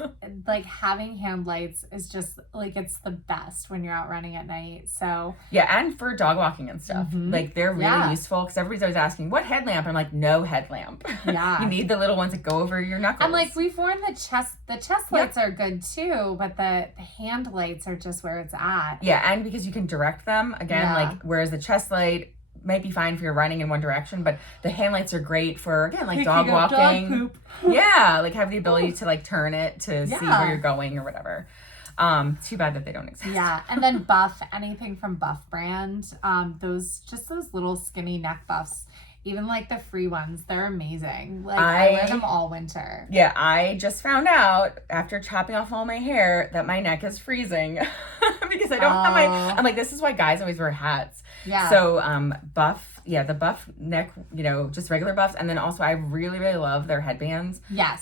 having hand lights is just it's the best when you're out running at night. So yeah, and for dog walking and stuff. Mm-hmm. They're really useful because everybody's always asking, what headlamp? I'm like, no headlamp. Yeah. You need the little ones that go over your knuckles. I'm like, we've worn the chest lights are good too, but the hand lights are just where it's at. Yeah, and because you can direct them again, whereas the chest light might be fine for your running in one direction, but the hand lights are great for dog walking. Dog poop. Yeah, have the ability to turn it to see where you're going or whatever. Too bad that they don't exist. Yeah, and then Buff, anything from Buff brand, those little skinny neck buffs. Even the free ones, they're amazing. I wear them all winter. Yeah, I just found out after chopping off all my hair that my neck is freezing because I don't have I'm like, this is why guys always wear hats. Yeah. So Buff, the Buff neck, just regular buffs, and then also I really, really love their headbands. Yes.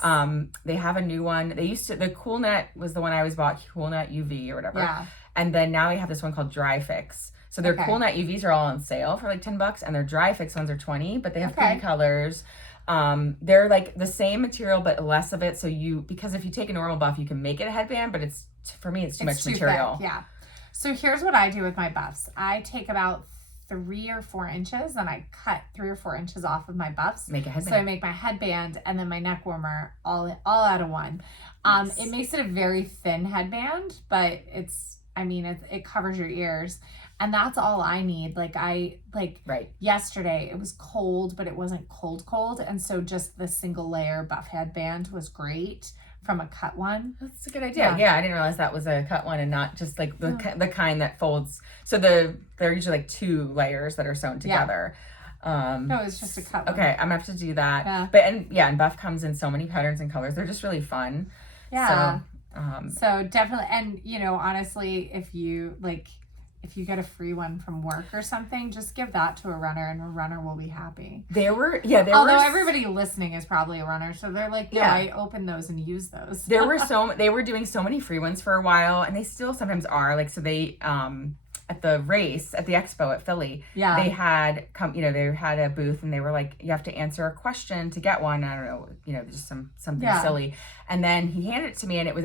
They have a new one. The CoolNet was the one I always bought, CoolNet UV or whatever. Yeah. And then now they have this one called DriFix. So their CoolNet UVs are all on sale for $10, and their DriFix ones are $20, but they have pretty colors. They're the same material but less of it. So because if you take a normal buff, you can make it a headband, but for me it's too much material. Thick, yeah. So here's what I do with my buffs. I take about 3 or 4 inches and I cut 3 or 4 inches off of my buffs. Make a headband. So I make my headband and then my neck warmer all out of one. Nice. It makes it a very thin headband, but it covers your ears. And that's all I need. Yesterday it was cold, but it wasn't cold. And so just the single layer buff headband was great from a cut one. That's a good idea. Yeah, I didn't realize that was a cut one and not just the kind that folds. So they're usually 2 layers that are sewn together. No, it's just a cut one. Okay, I'm gonna have to do that. Yeah. And Buff comes in so many patterns and colors. They're just really fun. Yeah. So definitely, and honestly, if you get a free one from work or something, just give that to a runner and a runner will be happy. Although everybody listening is probably a runner, so they're I open those and use those. They were doing so many free ones for a while, and they still sometimes are. So they at the race at the expo at Philly, they had they had a booth and they were you have to answer a question to get one. I don't know, just something silly. And then he handed it to me, and it was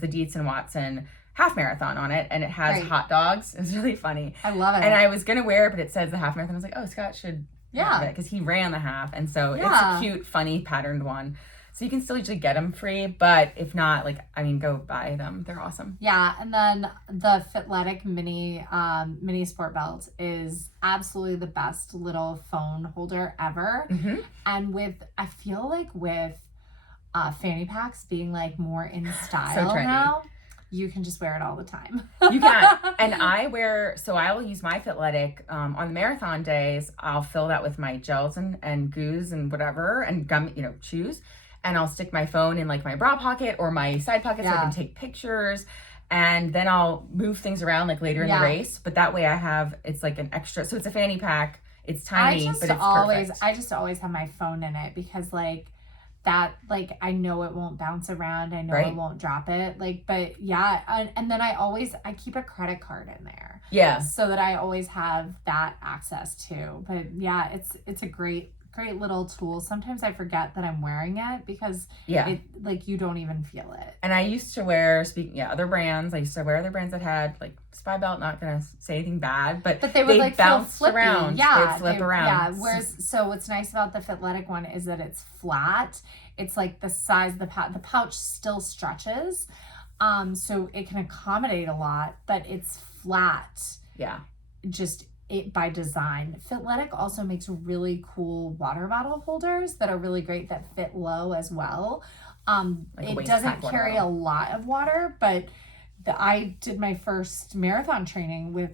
the Dietz and Watson half marathon on it, and it has hot dogs. It was really funny. I love it. And I was gonna wear it, but it says the half marathon. I was like, oh, Scott should have it because he ran the half, and so it's a cute, funny patterned one. So you can still usually get them free, but if not, go buy them. They're awesome. Yeah, and then the Fitletic mini sport belt is absolutely the best little phone holder ever. Mm-hmm. And I feel with fanny packs being more in style so trendy now. you can just wear it all the time. You can. And I'll use my Fitletic on the marathon days. I'll fill that with my gels and goos and whatever and gum, chews. And I'll stick my phone in like my bra pocket or my side pocket so I can take pictures. And then I'll move things around like later in the race. But that way it's like an extra. So it's a fanny pack. It's tiny, but it's perfect. I just always have my phone in it because like that, like I know it won't bounce around. I know it won't drop it. Like, but yeah. And then I keep a credit card in there. Yeah. So that I always have that access to. But yeah, it's a great little tool. Sometimes I forget that I'm wearing it because it, like, you don't even feel it. And I used to wear, other brands. I used to wear other brands that had like Spy Belt. Not gonna say anything bad, but they would like bounce feel flippy. around. Yeah, they'd flip around. Yeah. Whereas, so what's nice about the Fitletic one is that it's flat. It's like the size of the pouch still stretches, so it can accommodate a lot, but it's flat. Yeah. Just it by design. Fitletic also makes really cool water bottle holders that are really great that fit low as well. Like it doesn't carry a lot of water, but I did my first marathon training with,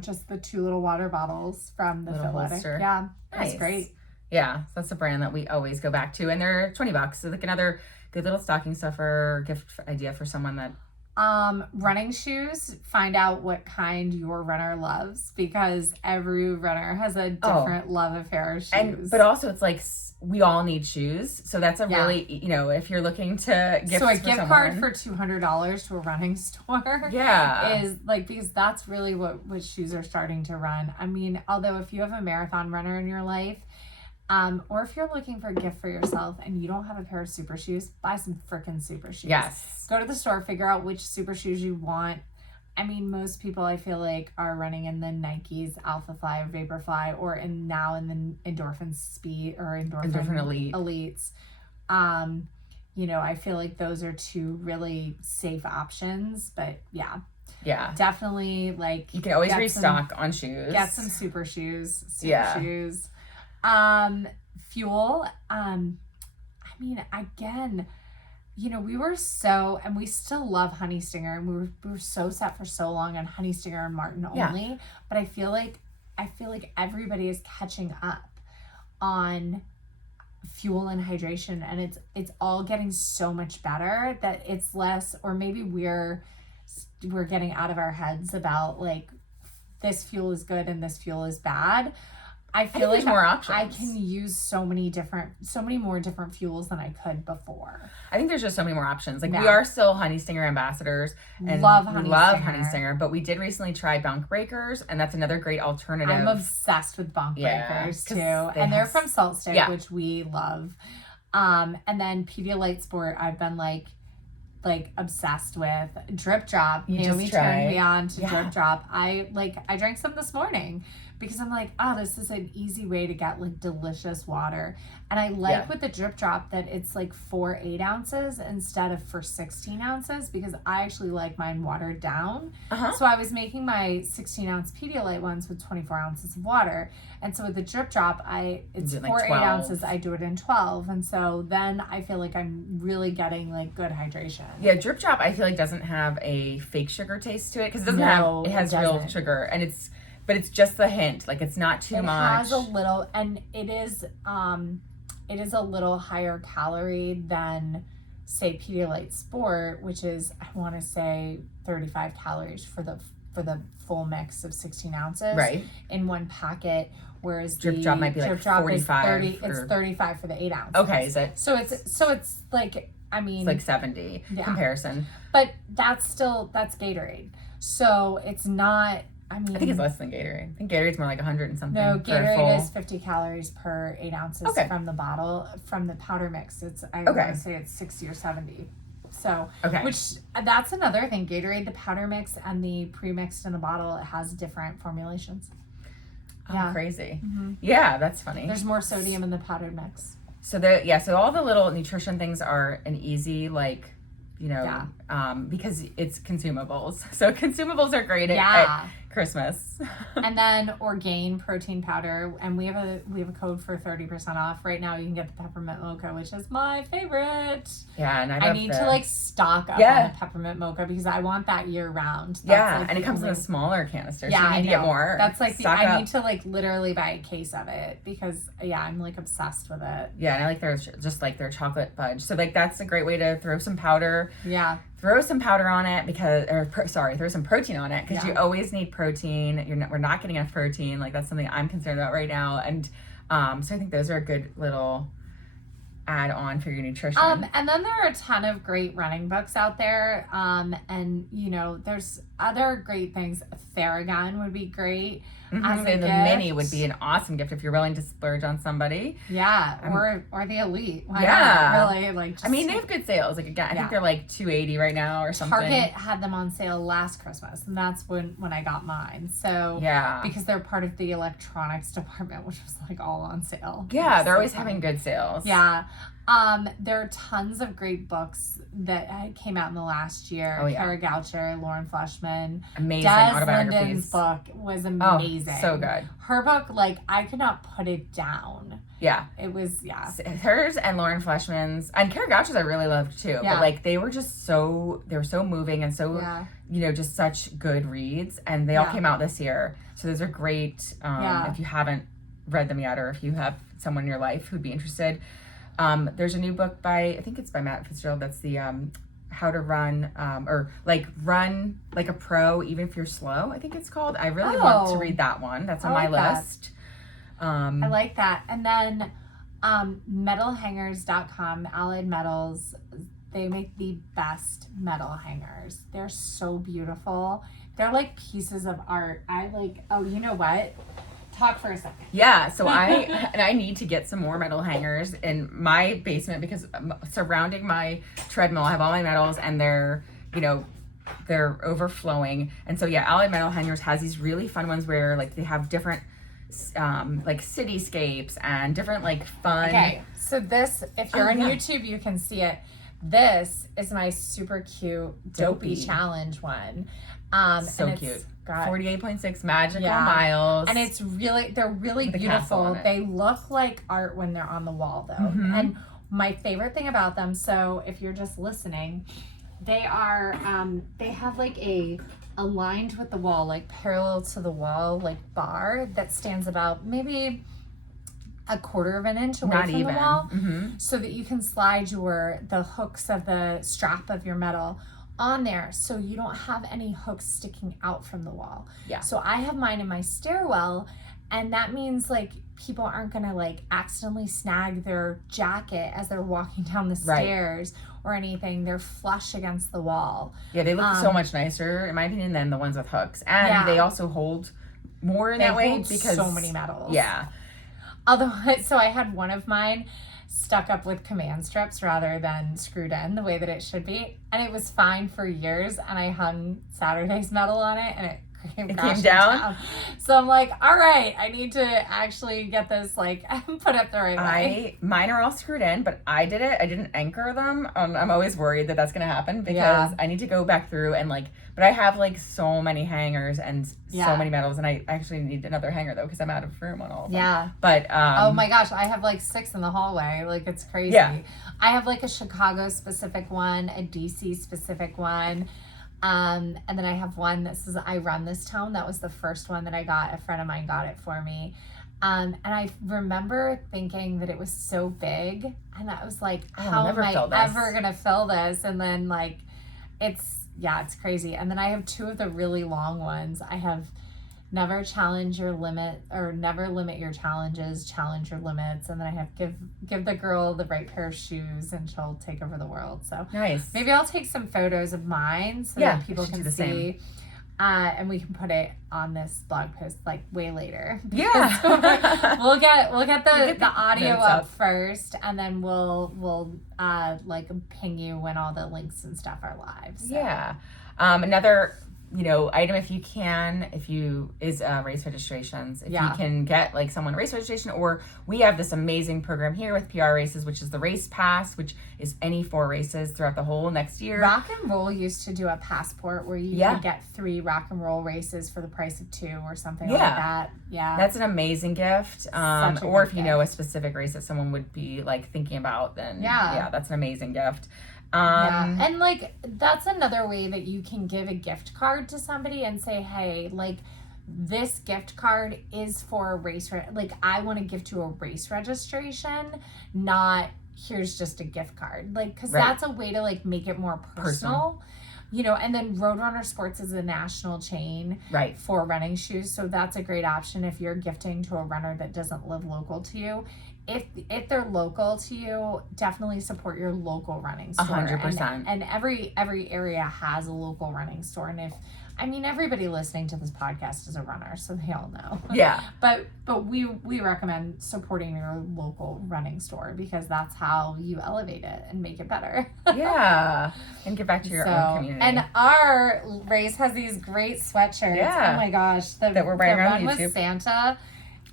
just the 2 little water bottles from the Fitletic. Holster. Yeah, nice. That's great. Yeah, that's a brand that we always go back to, and they're $20. So like another good little stocking stuffer gift idea for someone that. Running shoes, find out what kind your runner loves because every runner has a different love affair of shoes. But also it's like we all need shoes. So that's a really, if you're looking to gift so a gift someone, card for $200 to a running store is like, because that's really what shoes are starting to run. I mean, although if you have a marathon runner in your life, or if you're looking for a gift for yourself and you don't have a pair of super shoes, buy some freaking super shoes. Yes. Go to the store, figure out which super shoes you want. I mean, most people I feel like are running in the Nikes Alpha Fly or Vaporfly or now in the Endorphin Speed or Endorphin Elites. I feel like those are 2 really safe options, but yeah. Yeah. Definitely like you can always restock on shoes. Get some super shoes. Shoes. Fuel. I mean, again, we were and we still love Honey Stinger, and we were so set for so long on Honey Stinger and Martin only, but I feel like everybody is catching up on fuel and hydration, and it's all getting so much better that it's less, or maybe we're getting out of our heads about like this fuel is good and this fuel is bad. I feel like more options. I can use so many more different fuels than I could before. I think there's just so many more options. Like we are still Honey Stinger ambassadors and love Honey Stinger, but we did recently try Bunk Breakers, and that's another great alternative. I'm obsessed with Bunk Breakers too, and they're from Salt Stick, which we love. And then Pedialyte Sport, I've been like obsessed with. Drip Drop. Naomi turned me on to Drip Drop. I drank some this morning because I'm like, this is an easy way to get like delicious water. And I like with the Drip Drop that it's like for 8 ounces instead of for 16 ounces because I actually like mine watered down. So I was making my 16-ounce Pedialyte ones with 24 ounces of water. And so with the Drip Drop, it's for 8 ounces. I do it in 12. And so then I feel like I'm really getting like good hydration. Yeah, Drip Drop I feel like doesn't have a fake sugar taste to it because it has real sugar, and but it's just the hint. Like it's not too much. It has a little, and it is a little higher calorie than say Pedialyte Sport, which is I want to say 35 calories for the full mix of 16 ounces in one packet. Whereas Drip Drop might be like 45. It's 35 for the 8 ounces. Okay, is it? So it's like, I mean, it's like 70 comparison. But that's Gatorade. So it's not. I mean, I think it's less than Gatorade. I think Gatorade's more like 100 and something. No, Gatorade is 50 calories per 8 ounces from the bottle. From the powder mix, I want to say it's 60 or 70. So, which that's another thing. Gatorade, the powder mix and the pre-mixed in the bottle, it has different formulations. Oh, crazy. Mm-hmm. Yeah, that's funny. There's more sodium in the powdered mix. So so all the little nutrition things are an easy because it's consumables. So consumables are great at Christmas. And then Orgain protein powder, and we have a code for 30% off right now. You can get the peppermint mocha, which is my favorite. Yeah, and I need to like stock up on the peppermint mocha because I want that year round. That's like and it comes in a smaller canister, so yeah, you need to get more. That's like I need to like literally buy a case of it because I'm like obsessed with it. Yeah, and I like their chocolate fudge. So like that's a great way to throw some powder. Yeah. Throw some powder on it throw some protein on it because you always need protein. We're not getting enough protein. Like that's something I'm concerned about right now. And so I think those are a good little add on for your nutrition. And then there are a ton of great running books out there. And there's other great things. Theragun would be great. And the mini would be an awesome gift if you're willing to splurge on somebody. Yeah, or the Elite. Why not? Really, like. I mean, they have good sales. Like again, I think they're like $280 right now or something. Target had them on sale last Christmas, and that's when I got mine. So because they're part of the electronics department, which was like all on sale. Yeah, they're always having good sales. Yeah. There are tons of great books that came out in the last year. Kara Goucher, Lauren Fleshman. Amazing Des autobiographies. Linden's book was amazing. Oh, so good. Her book, like, I could not put it down. Yeah. It was, Hers and Lauren Fleshman's, and Kara Goucher's I really loved too. Yeah. But like, they were so moving and so, just such good reads. And they all came out this year. So those are great if you haven't read them yet or if you have someone in your life who'd be interested. There's a new book I think it's by Matt Fitzgerald. That's the How to Run or like Run Like a Pro Even If You're Slow, I think it's called. I really want to read that one. That's on my list. I like that. And then metalhangers.com, Allied Metals, they make the best metal hangers. They're so beautiful. They're like pieces of art. You know what? Talk for a second. Yeah, so I need to get some more metal hangers in my basement because surrounding my treadmill, I have all my metals and they're overflowing. And so Allied Metal Hangers has these really fun ones where like they have different like cityscapes and different like fun. Okay, so this, if you're on YouTube, you can see it. This is my super cute Dopey Challenge one. So cute. 48.6 magical miles. And they're really beautiful. They look like art when they're on the wall though. Mm-hmm. And my favorite thing about them, so if you're just listening, they are, they have like a aligned with the wall, like parallel to the wall, like bar that stands about maybe a quarter of an inch away from the wall, so that you can slide the hooks of the strap of your metal on there so you don't have any hooks sticking out from the wall. Yeah. So I have mine in my stairwell, and that means like people aren't gonna like accidentally snag their jacket as they're walking down the stairs or anything. They're flush against the wall. Yeah, they look so much nicer in my opinion than the ones with hooks. And they also hold more in that way because so many metals. Yeah. Although, so I had one of mine stuck up with command strips rather than screwed in the way that it should be. And it was fine for years. And I hung Saturday's metal on it and it came down. So I'm like, all right, I need to actually get this like put up the right way. Mine are all screwed in, but I did it. I didn't anchor them. I'm always worried that that's going to happen because I need to go back through and like, but I have like so many hangers and so many metals, and I actually need another hanger though because I'm out of room on all of them. Yeah. But oh my gosh, I have like 6 in the hallway. Like it's crazy. Yeah. I have like a Chicago specific one, a DC specific one. And then I have one that says I Run This Town. That was the first one that I got. A friend of mine got it for me. And I remember thinking that it was so big. And I was like, how am I ever going to fill this? And then like, it's crazy. And then I have 2 of the really long ones. I have Never Challenge Your Limit, or Never Limit Your Challenges, Challenge Your Limits. And then I have Give the Girl the Right Pair of Shoes and She'll Take Over the World. So nice. Maybe I'll take some photos of mine so that people can see. And we can put it on this blog post like way later. Yeah. we'll get the audio up first, and then we'll like ping you when all the links and stuff are live. So. Yeah. Another item if you is race registrations. If you can get like someone a race registration, or we have this amazing program here with PR Races, which is the Race Pass, which is any 4 races throughout the whole next year. Rock and Roll used to do a passport where you could get 3 Rock and Roll races for the price of 2 or something like that. Yeah. That's an amazing gift. Or if you know a specific race that someone would be like thinking about, then that's an amazing gift. And like that's another way that you can give a gift card to somebody and say, hey, like this gift card is for a race like I want to give to a race registration, not here's just a gift card, like because that's a way to like make it more personal. And then Roadrunner Sports is a national chain for running shoes, so that's a great option if you're gifting to a runner that doesn't live local to you. If they're local to you, definitely support your local running store. 100%. And every area has a local running store. And everybody listening to this podcast is a runner, so they all know. Yeah. But we recommend supporting your local running store because that's how you elevate it and make it better. Yeah. And give back to your own community. And our race has these great sweatshirts. Yeah. Oh my gosh. That we're wearing on YouTube. With Santa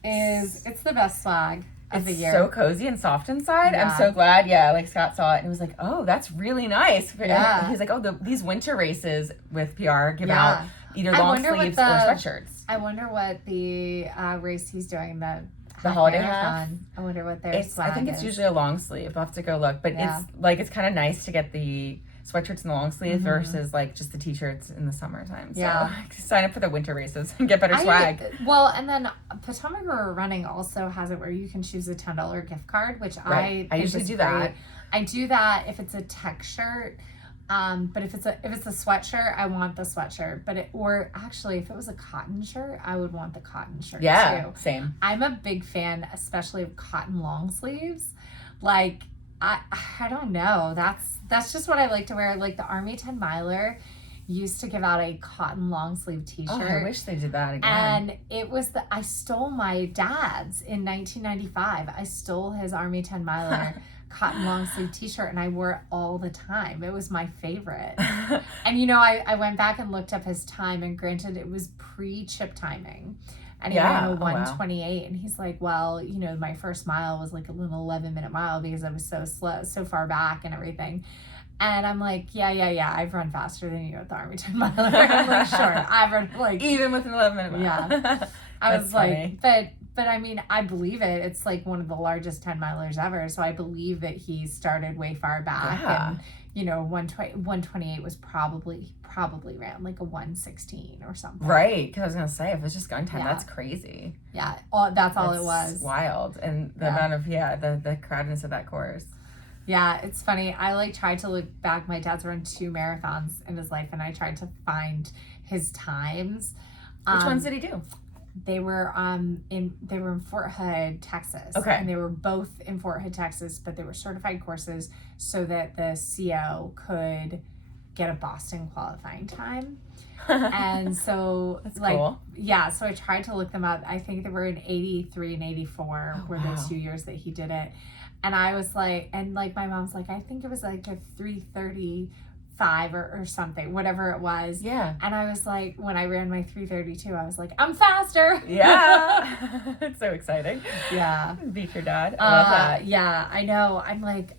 it's the best swag. It's so cozy and soft inside. I'm so glad. Yeah, like Scott saw it and was like, "Oh, that's really nice." Yeah. He's like, "Oh, these winter races with PR give out either long sleeves or sweatshirts." I wonder what the race he's doing, the holiday half. I wonder what their swag I think it's usually a long sleeve. I'll have to go look, but it's kind of nice to get the sweatshirts in the long sleeves versus like just the t-shirts in the summertime. So sign up for the winter races and get better swag. Well, and then Potomac River Running also has it where you can choose a $10 gift card, which I usually do that. I do that if it's a tech shirt. But if it's a sweatshirt, I want the sweatshirt. But if it was a cotton shirt, I would want the cotton shirt too. Same. I'm a big fan, especially of cotton long sleeves. Like I don't know. That's just what I like to wear. Like the Army 10 Miler used to give out a cotton long sleeve t-shirt. Oh, I wish they did that again. And it was I stole my dad's in 1995. I stole his Army 10 Miler cotton long sleeve t-shirt and I wore it all the time. It was my favorite. And I went back and looked up his time, and granted it was pre-chip timing. And he ran a 1:28, and he's like, well, my first mile was like an 11-minute mile because I was so slow, so far back and everything. And I'm like, yeah, I've run faster than you at the Army 10 Miler. I'm like, sure, I've run like even with an 11-minute mile. Yeah, I was funny. Like, but I believe it. It's like one of the largest 10 milers ever. So I believe that he started way far back, and 128 was probably ran like a 116 or something. Right, because I was gonna say if it's just gun time, that's crazy. Yeah, that's all it was. Wild, and the amount of the crowdedness of that course. Yeah, it's funny. I tried to look back. My dad's run 2 marathons in his life, and I tried to find his times. Which ones did he do? They were in Fort Hood, Texas. Okay. And they were both in Fort Hood, Texas, but they were certified courses so that the CO could get a Boston qualifying time. And so that's cool. Yeah, so I tried to look them up. I think they were in 83 and 84 were the 2 years that he did it. And I was like, and like my mom's like, I think it was like a 3:35 or something, whatever it was. Yeah. And I was like, when I ran my 3:32, I was like, I'm faster. Yeah. It's so exciting. Yeah. Beat your dad. I love that. Yeah, I know. I'm like,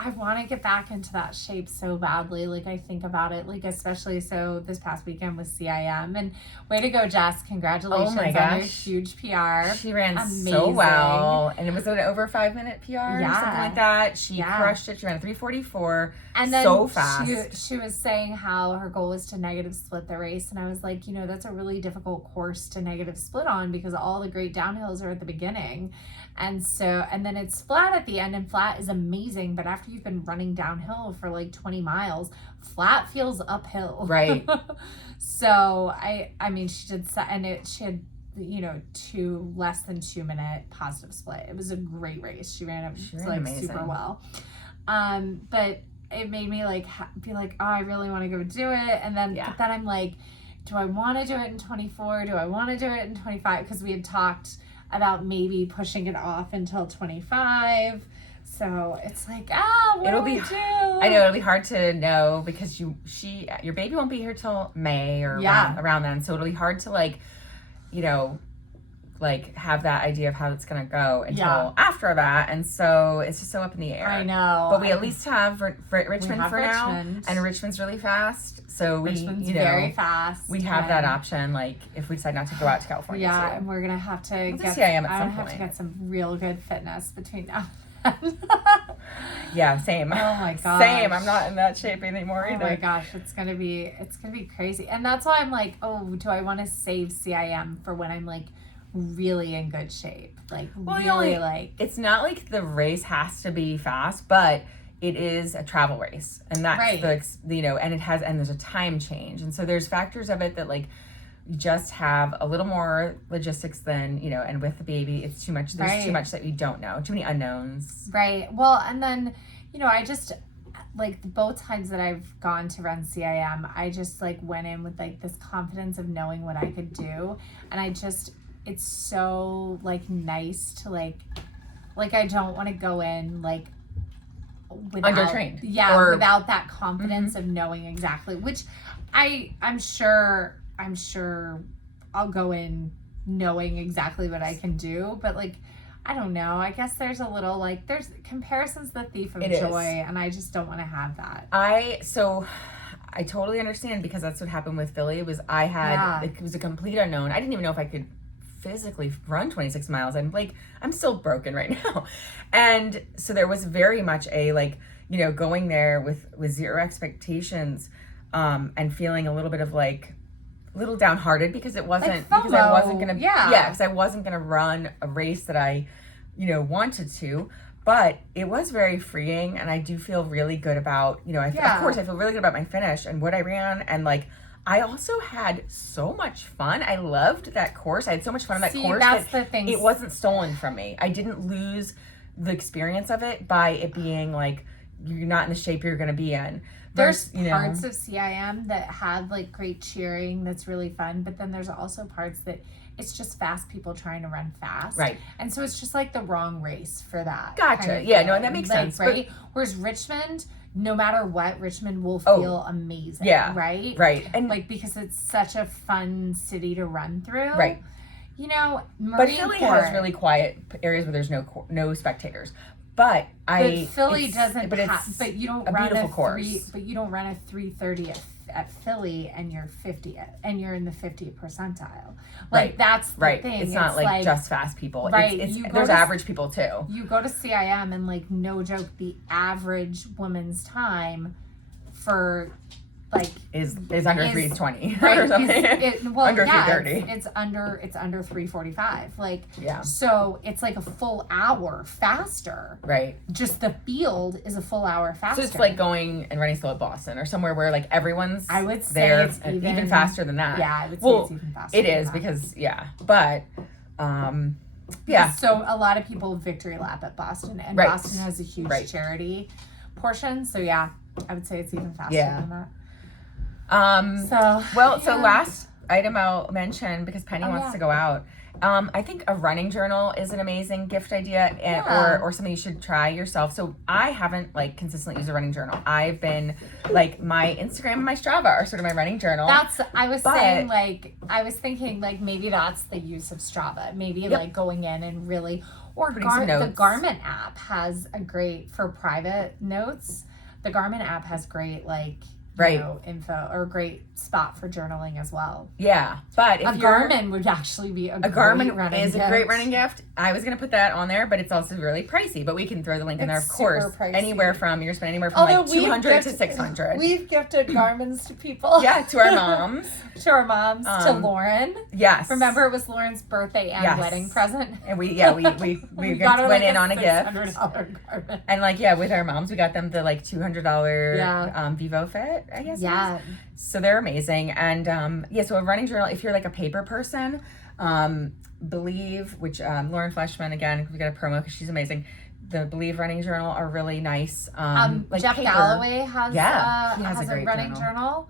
I want to get back into that shape so badly. Like I think about it, like especially so this past weekend with CIM, and way to go, Jess. Congratulations on your huge PR. She ran so well, and it was an over 5-minute PR or something like that. She crushed it. She ran a 3:44 and then so fast. She was saying how her goal was to negative split the race, and I was like, that's a really difficult course to negative split on because all the great downhills are at the beginning. And then it's flat at the end, and flat is amazing. But after you've been running downhill for like 20 miles, flat feels uphill. Right. So I mean, she did, and she had, 2 less than 2 minute positive split. It was a great race. She ran it like amazing. Super well. But it made me like be like, oh, I really want to go do it. And then, but then I'm like, do I want to do it in 24? Do I want to do it in 25? Because we had talked about maybe pushing it off until 25. So it's like, what it'll do be, we do? I know it'll be hard to know because your baby won't be here till May or around then. So it'll be hard to like, you know, like have that idea of how it's going to go until after that. And so it's just so up in the air. I know. But we at least have Richmond for now. And Richmond's really fast. So Richmond's very fast. We have that option, like if we decide not to go out to California. Yeah, too. and we're gonna have to get CIM at some point. have to get some real good fitness between now and then. Yeah, same. Oh my gosh. Same. I'm not in that shape anymore either. Oh my gosh, it's gonna be crazy. And that's why I'm like, do I want to save CIM for when I'm like really in good shape? Like it's not like the race has to be fast, but it is a travel race, and that's and there's a time change, and so there's factors of it that like you just have a little more logistics than and with the baby it's too much. There's too much that we don't know, too many unknowns. Right. Well, and then I just like both times that I've gone to run CIM, I just like went in with like this confidence of knowing what I could do, and it's so like nice to like I don't want to go in like undertrained. Yeah, without that confidence of knowing exactly, which I'm sure I'll go in knowing exactly what I can do, but like I don't know. I guess there's a little like there's comparison's the thief of joy, and I just don't want to have that. I totally understand, because that's what happened with Philly. It was it was a complete unknown. I didn't even know if I could physically run 26 miles. I'm still broken right now. And so there was very much a like, going there with zero expectations, and feeling a little bit of like a little downhearted because it wasn't, because I wasn't going to, because I wasn't going to run a race that I, wanted to. But it was very freeing, and I do feel really good about, of course I feel really good about my finish and what I ran, and like I also had so much fun. I loved that course. I had so much fun on that course. That's the thing. It wasn't stolen from me. I didn't lose the experience of it by it being like, you're not in the shape you're going to be in. There's parts of CIM that have like great cheering that's really fun, but then there's also parts that it's just fast people trying to run fast. Right. And so it's just like the wrong race for that. Gotcha. Kind of yeah, no, and that makes sense. Right? Whereas Richmond, no matter what, Richmond will feel amazing. Yeah. Right? Right. And like, because it's such a fun city to run through. Right. But Philly has really quiet areas where there's no spectators. But Philly doesn't. But you don't run beautiful course. But you don't run a 3:30 at Philly, and you're 50th, and you're in the 50th percentile. Like that's the thing. It's not like just fast people. Right. There's average people too. You go to CIM, and like no joke, the average woman's time for like is under 3:20 right, or something. Under 3:30. It's under 3:45. Like so it's like a full hour faster. Right. Just the field is a full hour faster. So it's like going and running slow at Boston or somewhere where like everyone's I would say there, it's even faster than that. Yeah, I would say it's even faster. It is because but So a lot of people victory lap at Boston, and Boston has a huge charity portion. So I would say it's even faster than that. So last item I'll mention, because Penny wants to go out. I think a running journal is an amazing gift idea, or something you should try yourself. So I haven't like consistently used a running journal. I've been like, my Instagram and my Strava are sort of my running journal. I was thinking like maybe that's the use of Strava. Maybe like going in and really, or the Garmin app has a great, for private notes. The Garmin app has great like info, or a great spot for journaling as well. Yeah, but if Garmin would actually be a Garmin is a great running gift. I was gonna put that on there, but it's also really pricey. But we can throw the link in there, of course. Anywhere from you're spending anywhere from like $200 to $600. We've gifted Garmins to people. Yeah, to our moms. To Lauren. Yes. Remember, it was Lauren's birthday and wedding present. And we went in on a gift. Garmin. And like with our moms, we got them the like $200 Vivo Fit, I guess. Yeah. So they're amazing. And so a running journal, if you're like a paper person, Believe, which Lauren Fleshman, again, we got a promo because she's amazing. The Believe running journal are really nice. Like Jeff paper. Galloway has a running journal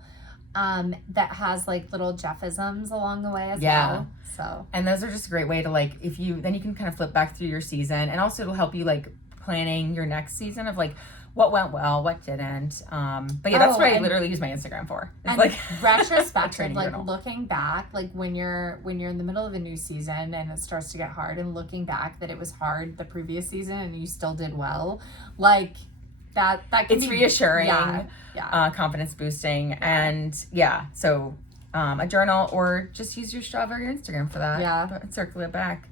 that has like little Jeffisms along the way as well. So, and those are just a great way to like, then you can kind of flip back through your season, and also it'll help you like planning your next season of like what went well, what didn't. But yeah, that's what I literally use my Instagram for. It's like retrospective, like looking back, like when you're in the middle of a new season and it starts to get hard, and looking back that it was hard the previous season and you still did well, like that can it's be reassuring, confidence boosting, and so a journal, or just use your Strava or your Instagram for that. But circle it back.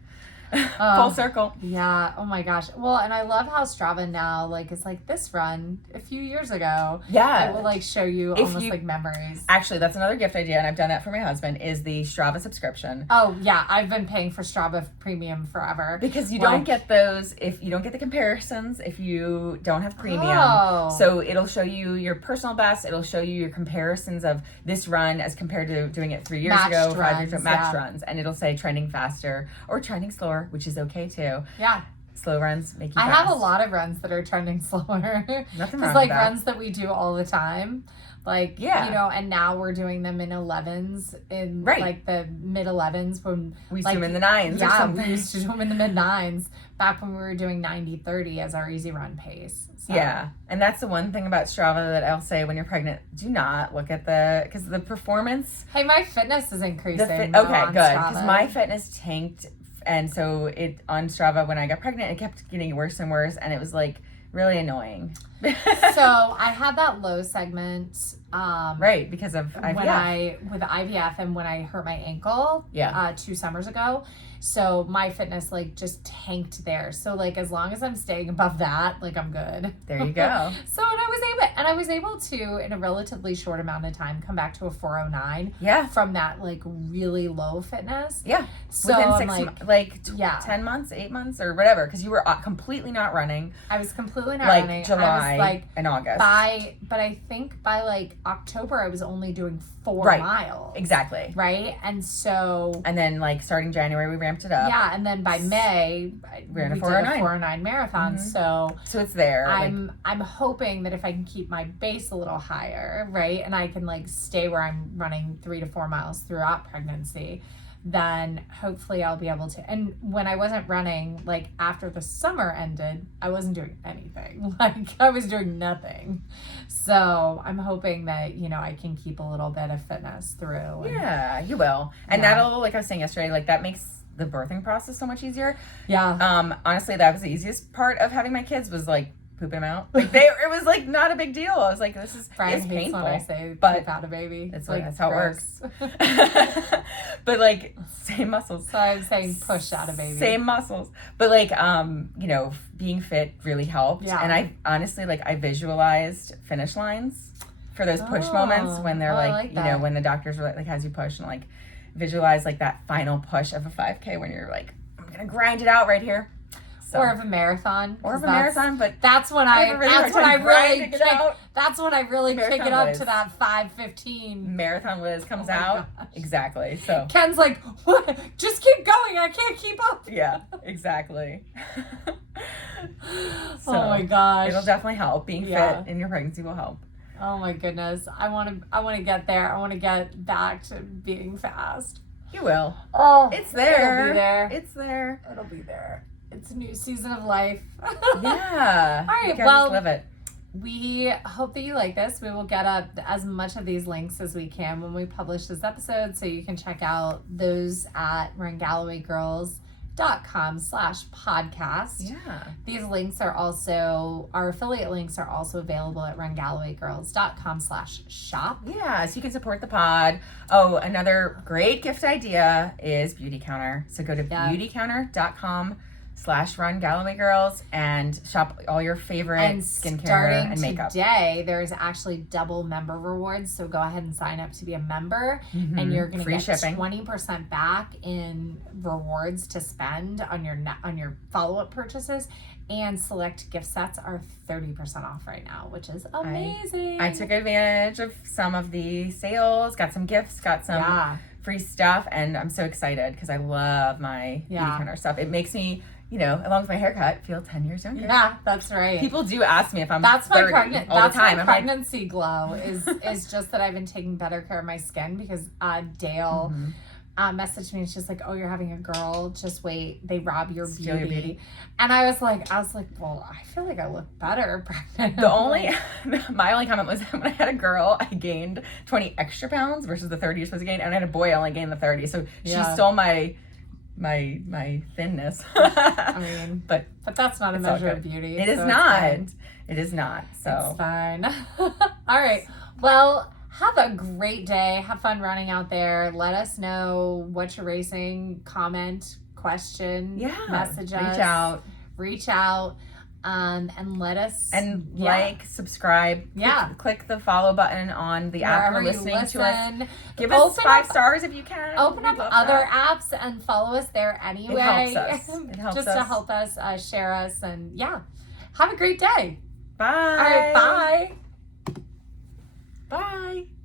Full circle. Yeah. Oh my gosh. Well, and I love how Strava now, like, it's like this run a few years ago. Yeah. It will like show you like memories. Actually, that's another gift idea, and I've done that for my husband, is the Strava subscription. Oh yeah. I've been paying for Strava Premium forever. Because you don't get those if you don't get the comparisons if you don't have premium. So it'll show you your personal best. It'll show you your comparisons of this run as compared to doing it 3 years ago, 5 years ago, matched runs. And it'll say trending faster or trending slower, which is okay too. Yeah. Slow runs make you fast. I have a lot of runs that are trending slower. Nothing wrong like with that. Runs that we do all the time. Like, you know, and now we're doing them in 11s, in like the mid 11s when we used to do them in the 9s or something. We used to do them in the mid 9s back when we were doing 90-30 as our easy run pace. So. Yeah. And that's the one thing about Strava that I'll say when you're pregnant, do not look at because the performance. Hey, my fitness is increasing. Okay, good. Because my fitness tanked. And so on Strava, when I got pregnant, it kept getting worse and worse. And it was like really annoying. So I had that low segment. Right, because of IVF. With IVF and when I hurt my ankle 2 summers ago. So my fitness like just tanked there. So like as long as I'm staying above that, like I'm good. There you go. So I was able to in a relatively short amount of time come back to a 409. Yeah. From that like really low fitness. Yeah. So within 10 months, 8 months, or whatever, because you were completely not running. I was completely not running. July and August. But I think by like October I was only doing 4 miles. Exactly. Right? And then like starting January we ramped it up. Yeah, and then by May we did a 409 marathon. Mm-hmm. So it's there. I'm hoping that if I can keep my base a little higher, right? And I can like stay where I'm running 3 to 4 miles throughout pregnancy, then hopefully I'll be able to. And when I wasn't running, like after the summer ended, I wasn't doing anything. Like I was doing nothing. So I'm hoping that, you know, I can keep a little bit of fitness through. Yeah, you will. And that'll, like I was saying yesterday, like that makes the birthing process so much easier. Yeah. Honestly, that was the easiest part of having my kids, was like pooping them out. Like it was like not a big deal. I was like, this is Brian it's hates painful. when I say but poop out a baby. It's like that's how gross. It works. But like same muscles. So I'm saying push out a baby. Same muscles. But like you know, being fit really helped. Yeah. And I honestly I visualized finish lines for those push moments when they're like you know, when the doctors were like has you push, and like visualize like that final push of a 5K when you're like, I'm gonna grind it out right here. So. Or of a marathon. But that's when I really kick it up Liz. To that 5:15. Marathon Liz comes out. Gosh. Exactly. So Ken's like, what? Just keep going. I can't keep up. Yeah, exactly. So, oh my gosh. It'll definitely help. Being fit in your pregnancy will help. Oh my goodness. I want to get there. I want to get back to being fast. You will. Oh, it's there. It'll be there. It's there. It'll be there. It's a new season of life. Yeah. All right. You well, live it. We hope that you like this. We will get up as much of these links as we can when we publish this episode, so you can check out those at RunGallowayGirls.com/podcast. Yeah. These links are also, our affiliate links are also available at RunGallowayGirls.com/shop. Yeah, so you can support the pod. Oh, another great gift idea is Beauty Counter. So go to beautycounter.com/RunGallowayGirls and shop all your favorite skincare and makeup. Today, there's actually double member rewards. So go ahead and sign up to be a member, and you're going to get shipping. 20% back in rewards to spend on your follow-up purchases. And select gift sets are 30% off right now, which is amazing. I took advantage of some of the sales, got some gifts, got some free stuff, and I'm so excited because I love my Beauty Counter stuff. It makes me, you know, along with my haircut, feel 10 years younger. Yeah, that's right. People do ask me if I'm that's 30 my all the time. My pregnancy glow is just that I've been taking better care of my skin because Dale messaged me and she's like, oh, you're having a girl, just wait, they rob your Steal your beauty. And I was like, well, I feel like I look better pregnant. My only comment was when I had a girl, I gained 20 extra pounds versus the 30 you're supposed to gain, and I had a boy, I only gained the 30. So she stole my thinness. I mean, but that's not a measure of beauty. It is not. It is not. So it's fine. All right. Well, have a great day. Have fun running out there. Let us know what you're racing. Comment, question, message us. Reach out. And let us like, subscribe. Click the follow button on the app you're listening to us. Give us 5 stars if you can. Open up other apps and follow us there anyway. It helps us. To help us share us, and have a great day. Bye. All right, bye. Bye.